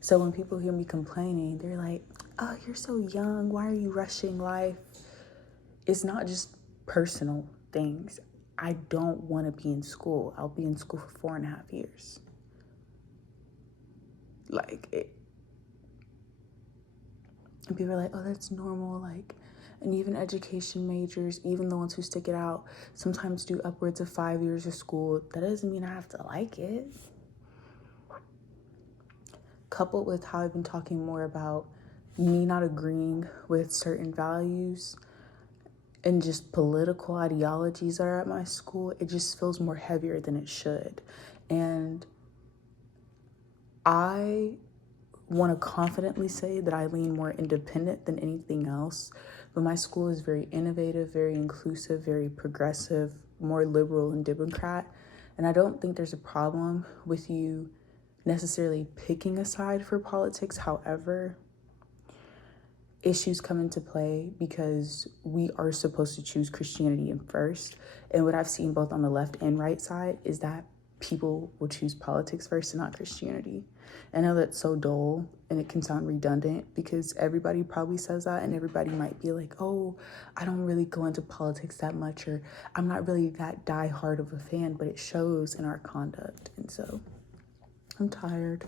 So when people hear me complaining, they're like, oh, you're so young. Why are you rushing life? It's not just personal things. I don't want to be in school. I'll be in school for 4.5 years. Like, and people are like, oh, that's normal. Like, and even education majors, even the ones who stick it out, sometimes do upwards of 5 years of school. That doesn't mean I have to like it. Coupled with how I've been talking more about me not agreeing with certain values and just political ideologies that are at my school, it just feels more heavier than it should. And I want to confidently say that I lean more independent than anything else, but my school is very innovative, very inclusive, very progressive, more liberal and Democrat. And I don't think there's a problem with you necessarily picking a side for politics. However, issues come into play because we are supposed to choose Christianity first. And what I've seen both on the left and right side is that people will choose politics first and not Christianity. I know that's so dull and it can sound redundant because everybody probably says that, and everybody might be like, oh, I don't really go into politics that much, or I'm not really that diehard of a fan, but it shows in our conduct. And so I'm tired.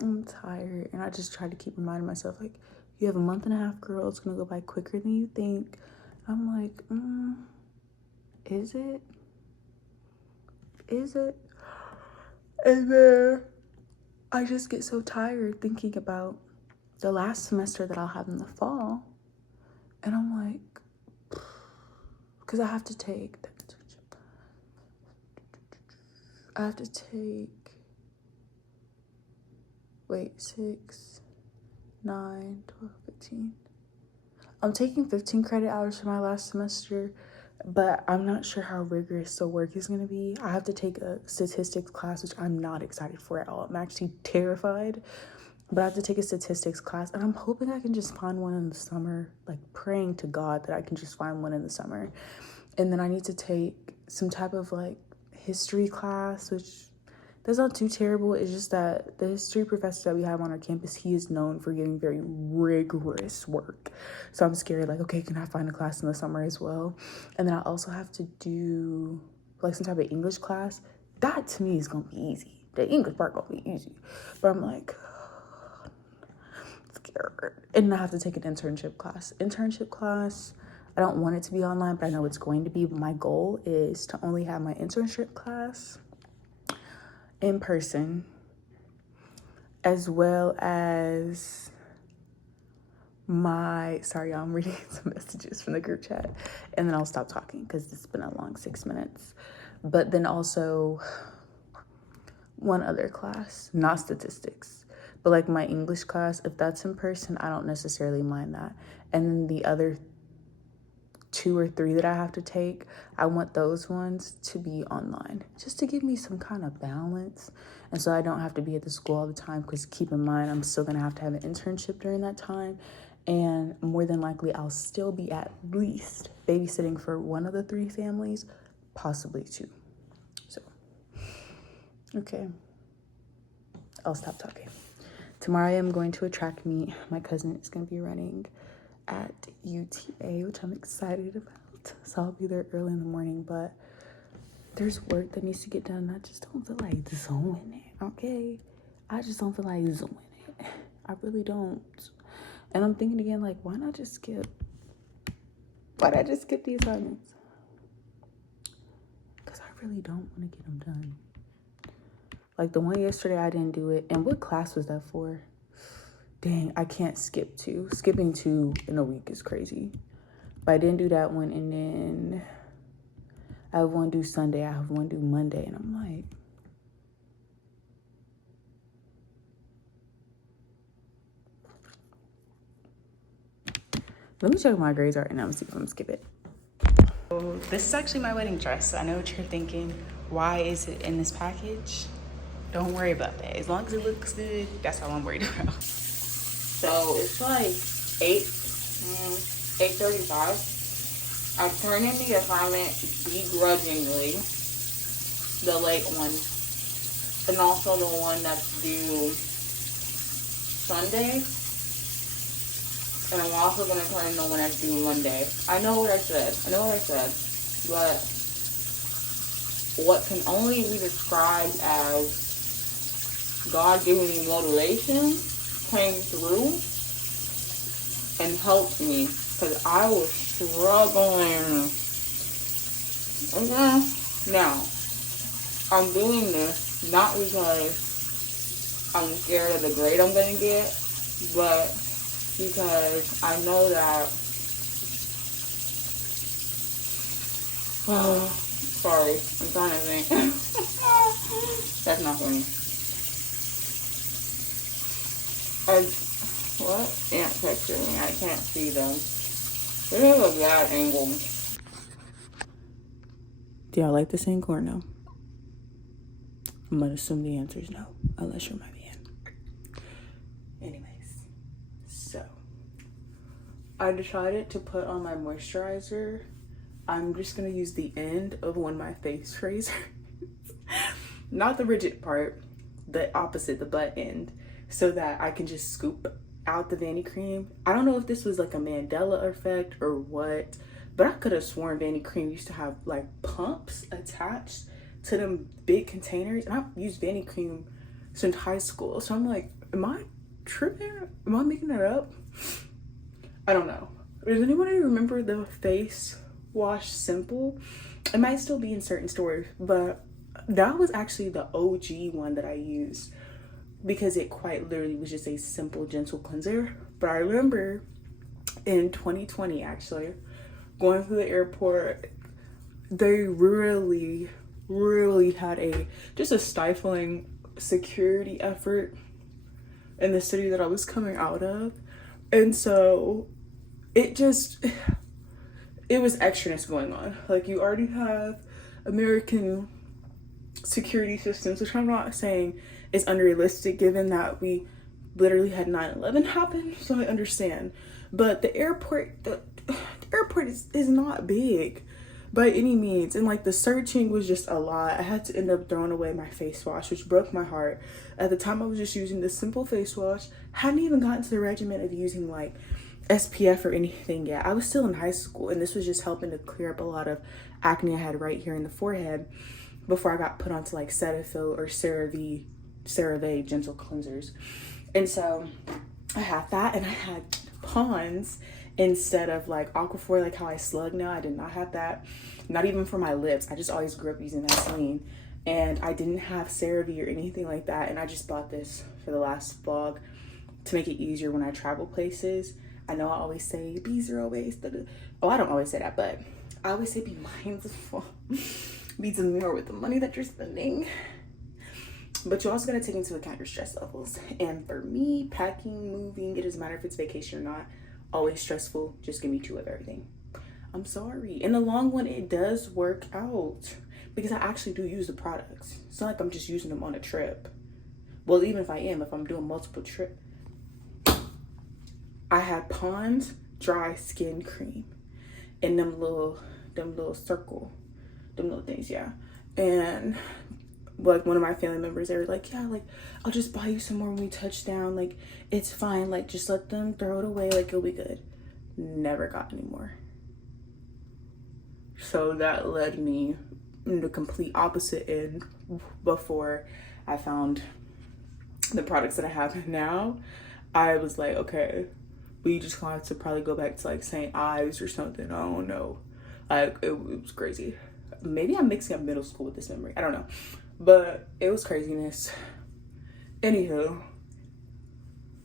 I'm tired, and I just try to keep reminding myself, like, you have a month and a half, girl. It's gonna go by quicker than you think. I'm like, is it? Is it? And then I just get so tired thinking about the last semester that I'll have in the fall, and I'm like, because I have to take I have to take, wait, 6, 9, 12, 15. I'm taking 15 credit hours for my last semester, but I'm not sure how rigorous the work is going to be. I have to take a statistics class, which I'm not excited for at all. I'm actually terrified, but I have to take a statistics class, and I'm hoping I can just find one in the summer, like praying to God that I can just find one in the summer. And then I need to take some type of like history class, which that's not too terrible. It's just that the history professor that we have on our campus, he is known for giving very rigorous work. So I'm scared, like, okay, can I find a class in the summer as well? And then I also have to do like some type of English class. That to me is gonna be easy. The English part gonna be easy. But I'm like, scared. And I have to take an internship class. I don't want it to be online, but I know it's going to be. But my goal is to only have my internship class in person, as well as sorry, I'm reading some messages from the group chat, and then I'll stop talking because it's been a long 6 minutes. But then also one other class, not statistics, but like my English class, if that's in person, I don't necessarily mind that. And then the other 2 or 3 that I have to take, I want those ones to be online, just to give me some kind of balance, and so I don't have to be at the school all the time, because keep in mind, I'm still gonna have to have an internship during that time, and more than likely I'll still be at least babysitting for one of the 3 families, possibly 2. So okay, I'll stop talking. Tomorrow I'm going to a track meet. My cousin is going to be running at UTA, which I'm excited about. So I'll be there early in the morning, but there's work that needs to get done. I just don't feel like doing it, okay? I just don't feel like doing it. I really don't. And I'm thinking again, like, why not just skip? Why'd I just skip the assignments? Because I really don't want to get them done. Like the one yesterday, I didn't do it. And what class was that for? Dang, I can't skip 2. Skipping 2 in a week is crazy. But I didn't do that one. And then I have one due Sunday. I have one due Monday. And I'm like, let me check my grades right now and see if I'm gonna skip it. So this is actually my wedding dress. I know what you're thinking. Why is it in this package? Don't worry about that. As long as it looks good, that's all I'm worried about. So it's like 8:35. I turned in the assignment begrudgingly, the late one, and also the one that's due Sunday. And I'm also gonna turn in the one that's due Monday. I know what I said, but what can only be described as God giving me motivation came through and helped me, because I was struggling. Okay. Now, I'm doing this not because I'm scared of the grade I'm gonna get, but because I know that, sorry, I'm trying to think. That's not funny. What? Aunt texted me. I can't see them. This is a bad angle. Do y'all like this angle or no? I'm gonna assume the answer is no, unless you're my man. Anyways, so I decided to put on my moisturizer. I'm just gonna use the end of one of my face razors. Not the rigid part, the opposite, the butt end, so that I can just scoop out the Vanity Cream. I don't know if this was like a Mandela effect or what, but I could have sworn Vanity Cream used to have like pumps attached to them big containers, and I've used Vanity Cream since high school. So I'm like, am I tripping? Am I making that up? I don't know. Does anybody remember the face wash Simple? It might still be in certain stores, but that was actually the OG one that I used, because it quite literally was just a simple, gentle cleanser. But I remember in 2020, actually, going through the airport, they really really had just a stifling security effort in the city that I was coming out of. And so it was extraness going on. Like, you already have American security systems, which I'm not saying is unrealistic given that we literally had 9/11 happen, so I understand. But the airport is not big by any means, and like the searching was just a lot. I had to end up throwing away my face wash, which broke my heart. At the time I was just using this simple face wash, hadn't even gotten to the regimen of using like SPF or anything yet. I was still in high school, and this was just helping to clear up a lot of acne I had right here in the forehead before I got put onto like Cetaphil or CeraVe gentle cleansers. And so I had that, and I had Pond's instead of like Aquaphor, like how I slug now. I did not have that, not even for my lips. I just always grew up using Vaseline, and I didn't have CeraVe or anything like that. And I just bought this for the last vlog to make it easier when I travel places. I know I always say be zero waste. Oh, I don't always say that, but I always say be mindful. Be demure with the money that you're spending. But you also gotta take into account your stress levels. And for me, packing, moving, it doesn't matter if it's vacation or not, always stressful. Just give me 2 of everything. I'm sorry. In the long run, it does work out because I actually do use the products. It's not like I'm just using them on a trip. Well, even if I'm doing multiple trips. I had Pond's dry skin cream and them little things, yeah. And like one of my family members, they were like, yeah, like I'll just buy you some more when we touch down, like it's fine, like just let them throw it away, like it'll be good. Never got any more. So that led me in the complete opposite end before I found the products that I have now. I was like, okay, we just gonna have to probably go back to like St. Ives or something. I don't know. Like it was crazy. Maybe I'm mixing up middle school with this memory. I don't know. But it was craziness. Anywho,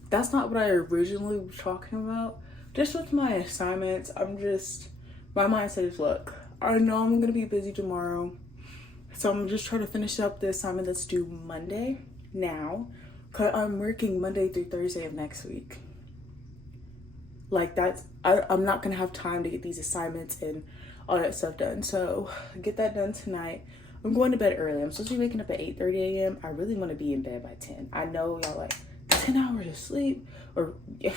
that's not what I originally was talking about. Just with my assignments, my mindset is, look, I know I'm gonna be busy tomorrow. So I'm just trying to finish up the assignment that's due Monday now. Cause I'm working Monday through Thursday of next week. Like I'm not gonna have time to get these assignments and all that stuff done. So get that done tonight. I'm going to bed early. I'm supposed to be waking up at 8:30 a.m. I really want to be in bed by 10. I know y'all like 10 hours of sleep, or yeah,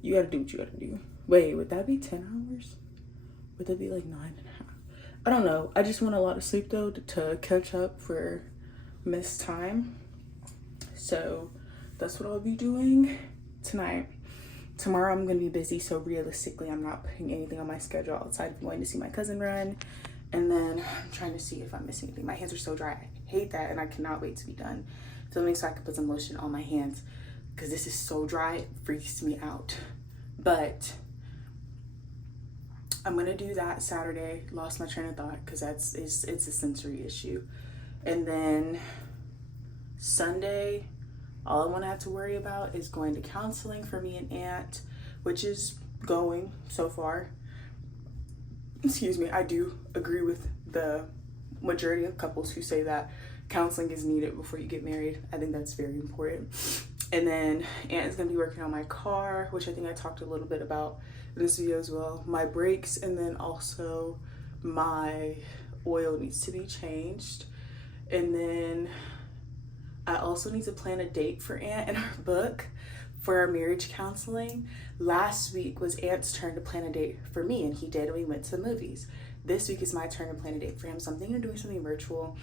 you gotta do what you gotta do. Wait, would that be 10 hours? Would that be like 9.5? I don't know. I just want a lot of sleep though to catch up for missed time. So that's what I'll be doing tonight. Tomorrow I'm gonna be busy, so realistically I'm not putting anything on my schedule outside of going to see my cousin run. And then I'm trying to see if I'm missing anything. My hands are so dry. I hate that, and I cannot wait to be done filming so I can put some lotion on my hands because this is so dry, it freaks me out. But I'm gonna do that Saturday. Lost my train of thought because it's a sensory issue. And then Sunday, all I want to have to worry about is going to counseling for me and Aunt, which is going so far. Excuse me, I do agree with the majority of couples who say that counseling is needed before you get married. I think that's very important. And then Aunt is gonna be working on my car, which I think I talked a little bit about in this video as well. My brakes, and then also my oil needs to be changed. And then I also need to plan a date for Aunt and our book for our marriage counseling. Last week was Aunt's turn to plan a date for me, and he did, and we went to the movies. This week is my turn to plan a date for him, so I'm thinking of doing something virtual.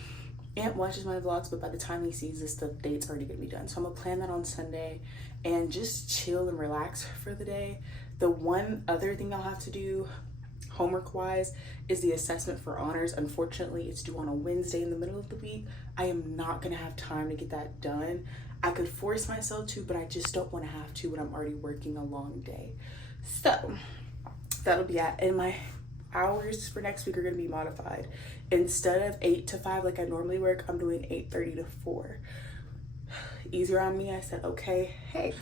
Aunt watches my vlogs, but by the time he sees this, the date's already gonna be done. So I'm gonna plan that on Sunday and just chill and relax for the day. The one other thing I'll have to do homework-wise is the assessment for honors. Unfortunately, it's due on a Wednesday in the middle of the week. I am not gonna have time to get that done. I could force myself to, but I just don't want to have to when I'm already working a long day. So that'll be it. And my hours for next week are going to be modified. Instead of 8 to 5 like I normally work, I'm doing 8:30 to 4. Easier on me. I said, okay, hey.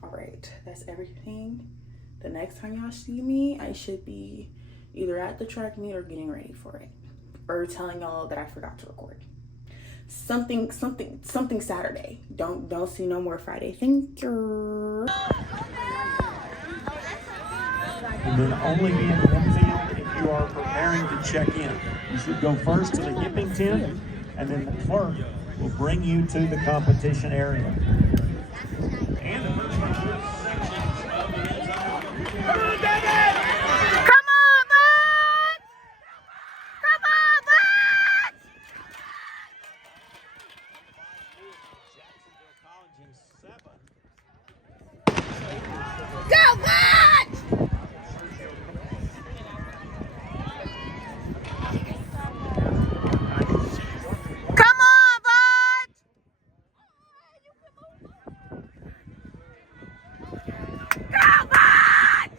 All right, that's everything. The next time y'all see me, I should be either at the track meet or getting ready for it. or telling y'all that I forgot to record. Something Saturday. Don't see no more Friday. Thank you. And then only be in the infield if you are preparing to check in. You should go first to the hipping tent, and then the clerk will bring you to the competition area. And the first sections of the men's Come on, David! Come on, bud! Come on, bud! Go, bud! Come on, bud! Go, bud!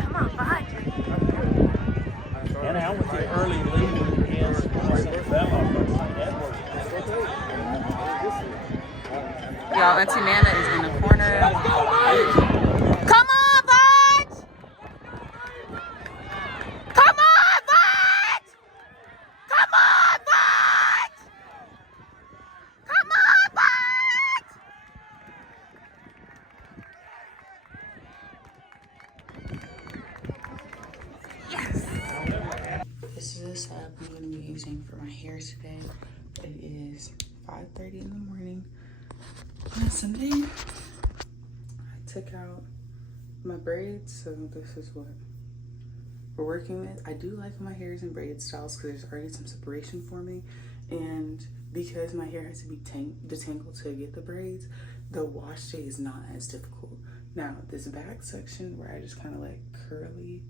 Come on, bud. And out with the early lead is Bella from St. Edward. Y'all, Auntie Nana is in the corner. Come on, bud! Come on, bud! Come on, bud! Come on, bud! Yes! This is the setup I'm going to be using for my hair today. It is 5:30 in the morning. On Sunday, I took out my braids, so this is what we're working with. I do like my hair is in braided styles because there's already some separation for me, and because my hair has to be detangled to get the braids, the wash day is not as difficult. Now, this back section where I just kind of like curly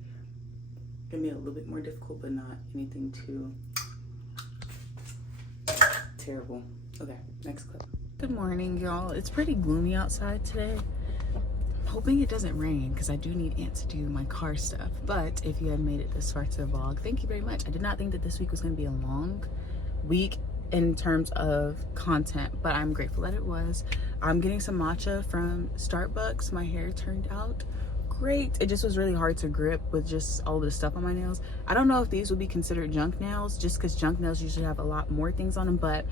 can be a little bit more difficult, but not anything too terrible. Okay, next clip. Good morning, y'all. It's pretty gloomy outside today. I'm hoping it doesn't rain because I do need Aunt to do my car stuff. But if you had made it this far to the vlog, thank you very much. I did not think that this week was going to be a long week in terms of content, but I'm grateful that it was. I'm getting some matcha from Starbucks. My hair turned out great. It just was really hard to grip with just all the stuff on my nails. I don't know if these would be considered junk nails just because junk nails usually have a lot more things on them, but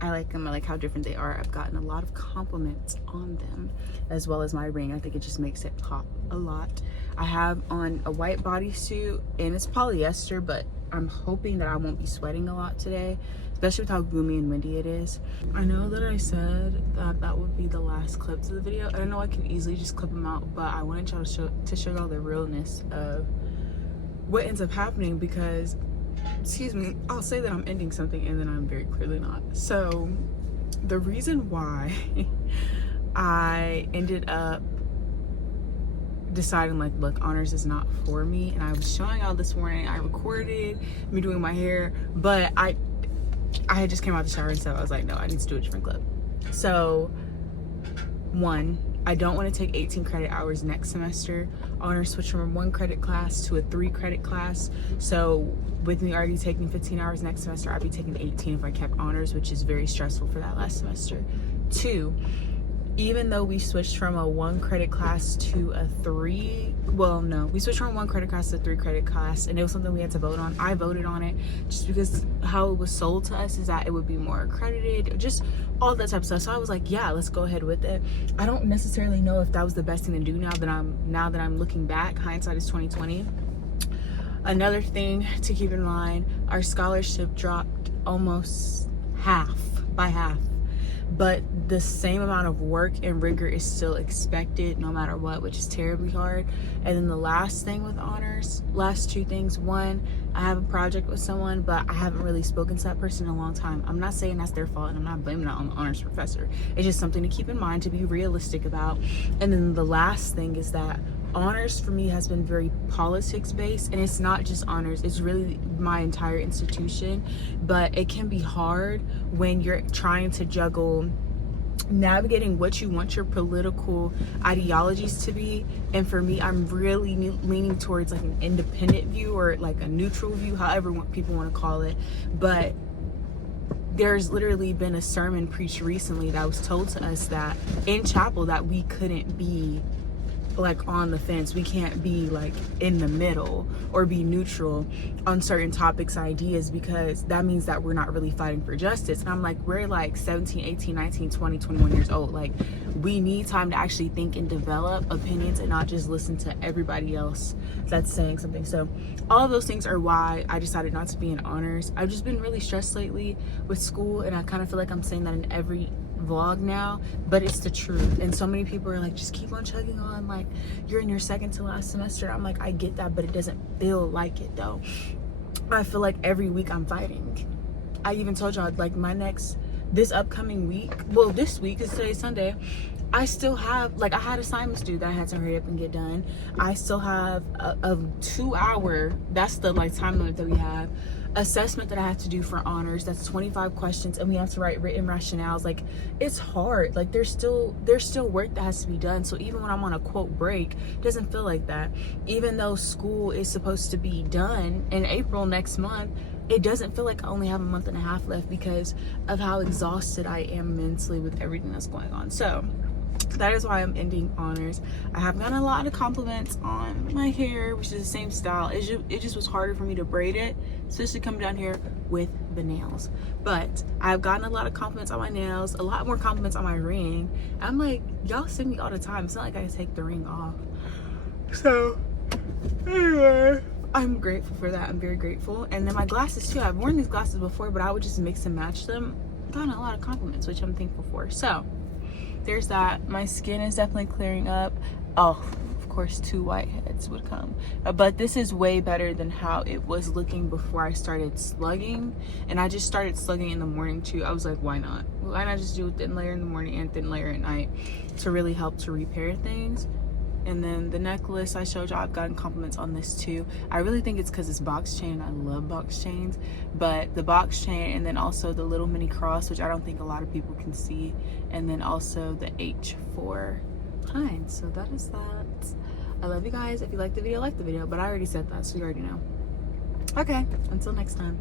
I like them. I like how different they are. I've gotten a lot of compliments on them, as well as my ring. I think it just makes it pop a lot. I have on a white bodysuit and it's polyester, but I'm hoping that I won't be sweating a lot today, especially with how gloomy and windy it is. I know that I said that that would be the last clips of the video. I know I can easily just clip them out, but I wanted y'all to show y'all the realness of what ends up happening because, excuse me, I'll say that I'm ending something and then I'm very clearly not. So the reason why I ended up deciding like, look, honors is not for me, and I was showing y'all this morning, I recorded me doing my hair, but I had just came out the shower and stuff. I was like, no, I need to do a different clip. So one, I don't want to take 18 credit hours next semester. Honors switch from 1 credit class to a 3 credit class. So with me already taking 15 hours next semester, I'd be taking 18 if I kept honors, which is very stressful for that last semester. 2, even though we switched from a 1 credit class to a 3, well, no, we switched from 1 credit class to a 3 credit class, and it was something we had to vote on. I voted on it just because how it was sold to us is that it would be more accredited, just all that type of stuff. So I was like, yeah, let's go ahead with it. I don't necessarily know if that was the best thing to do now that I'm looking back. Hindsight is 2020. Another thing to keep in mind, our scholarship dropped almost by half. But the same amount of work and rigor is still expected no matter what, which is terribly hard. And then the last thing with honors, last 2 things. 1, I have a project with someone, but I haven't really spoken to that person in a long time. I'm not saying that's their fault, and I'm not blaming that on the honors professor. It's just something to keep in mind, to be realistic about. And then the last thing is that honors for me has been very politics based, and it's not just honors, it's really my entire institution. But it can be hard when you're trying to juggle navigating what you want your political ideologies to be. And for me, I'm really leaning towards like an independent view, or like a neutral view, however people want to call it. But there's literally been a sermon preached recently that was told to us that in chapel that we couldn't be like on the fence. We can't be like in the middle or be neutral on certain topics, ideas, because that means that we're not really fighting for justice. And I'm like, we're like 17, 18, 19, 20, 21 years old. Like, we need time to actually think and develop opinions and not just listen to everybody else that's saying something. So all of those things are why I decided not to be in honors. I've just been really stressed lately with school, and I kind of feel like I'm saying that in every vlog now, but it's the truth. And so many people are like, just keep on chugging on, like you're in your second to last semester. I'm like, I get that, but it doesn't feel like it though. I feel like every week I'm fighting. I even told y'all, like, this upcoming week, well, this week, because today's Sunday, I still have, like, I had assignments due that I had to hurry up and get done. I still have a 2-hour, that's the like time limit that we have, assessment that I have to do for honors. That's 25 questions, and we have to write written rationales. Like, it's hard. Like, there's still work that has to be done. So even when I'm on a quote break, it doesn't feel like that. Even though school is supposed to be done in April next month, it doesn't feel like I only have a month and a half left because of how exhausted I am mentally with everything that's going on. So that is why I'm ending honors. I have gotten a lot of compliments on my hair, which is the same style. It just was harder for me to braid it, especially come down here with the nails. But I've gotten a lot of compliments on my nails, a lot more compliments on my ring. I'm like, y'all send me all the time. It's not like I take the ring off. So anyway, I'm grateful for that. I'm very grateful. And then my glasses too. I've worn these glasses before, but I would just mix and match them. I've gotten a lot of compliments, which I'm thankful for. So there's that. My skin is definitely clearing up. Oh, of course, 2 whiteheads would come. But this is way better than how it was looking before I started slugging. And I just started slugging in the morning too. I was like, why not? Why not just do a thin layer in the morning and thin layer at night to really help to repair things? And then the necklace I showed y'all, I've gotten compliments on this too. I really think it's because it's box chain. I love box chains. But the box chain, and then also the little mini cross, which I don't think a lot of people can see. And then also the H4 Hines. So that is that. I love you guys. If you like the video, like the video. But I already said that, so you already know. Okay, until next time.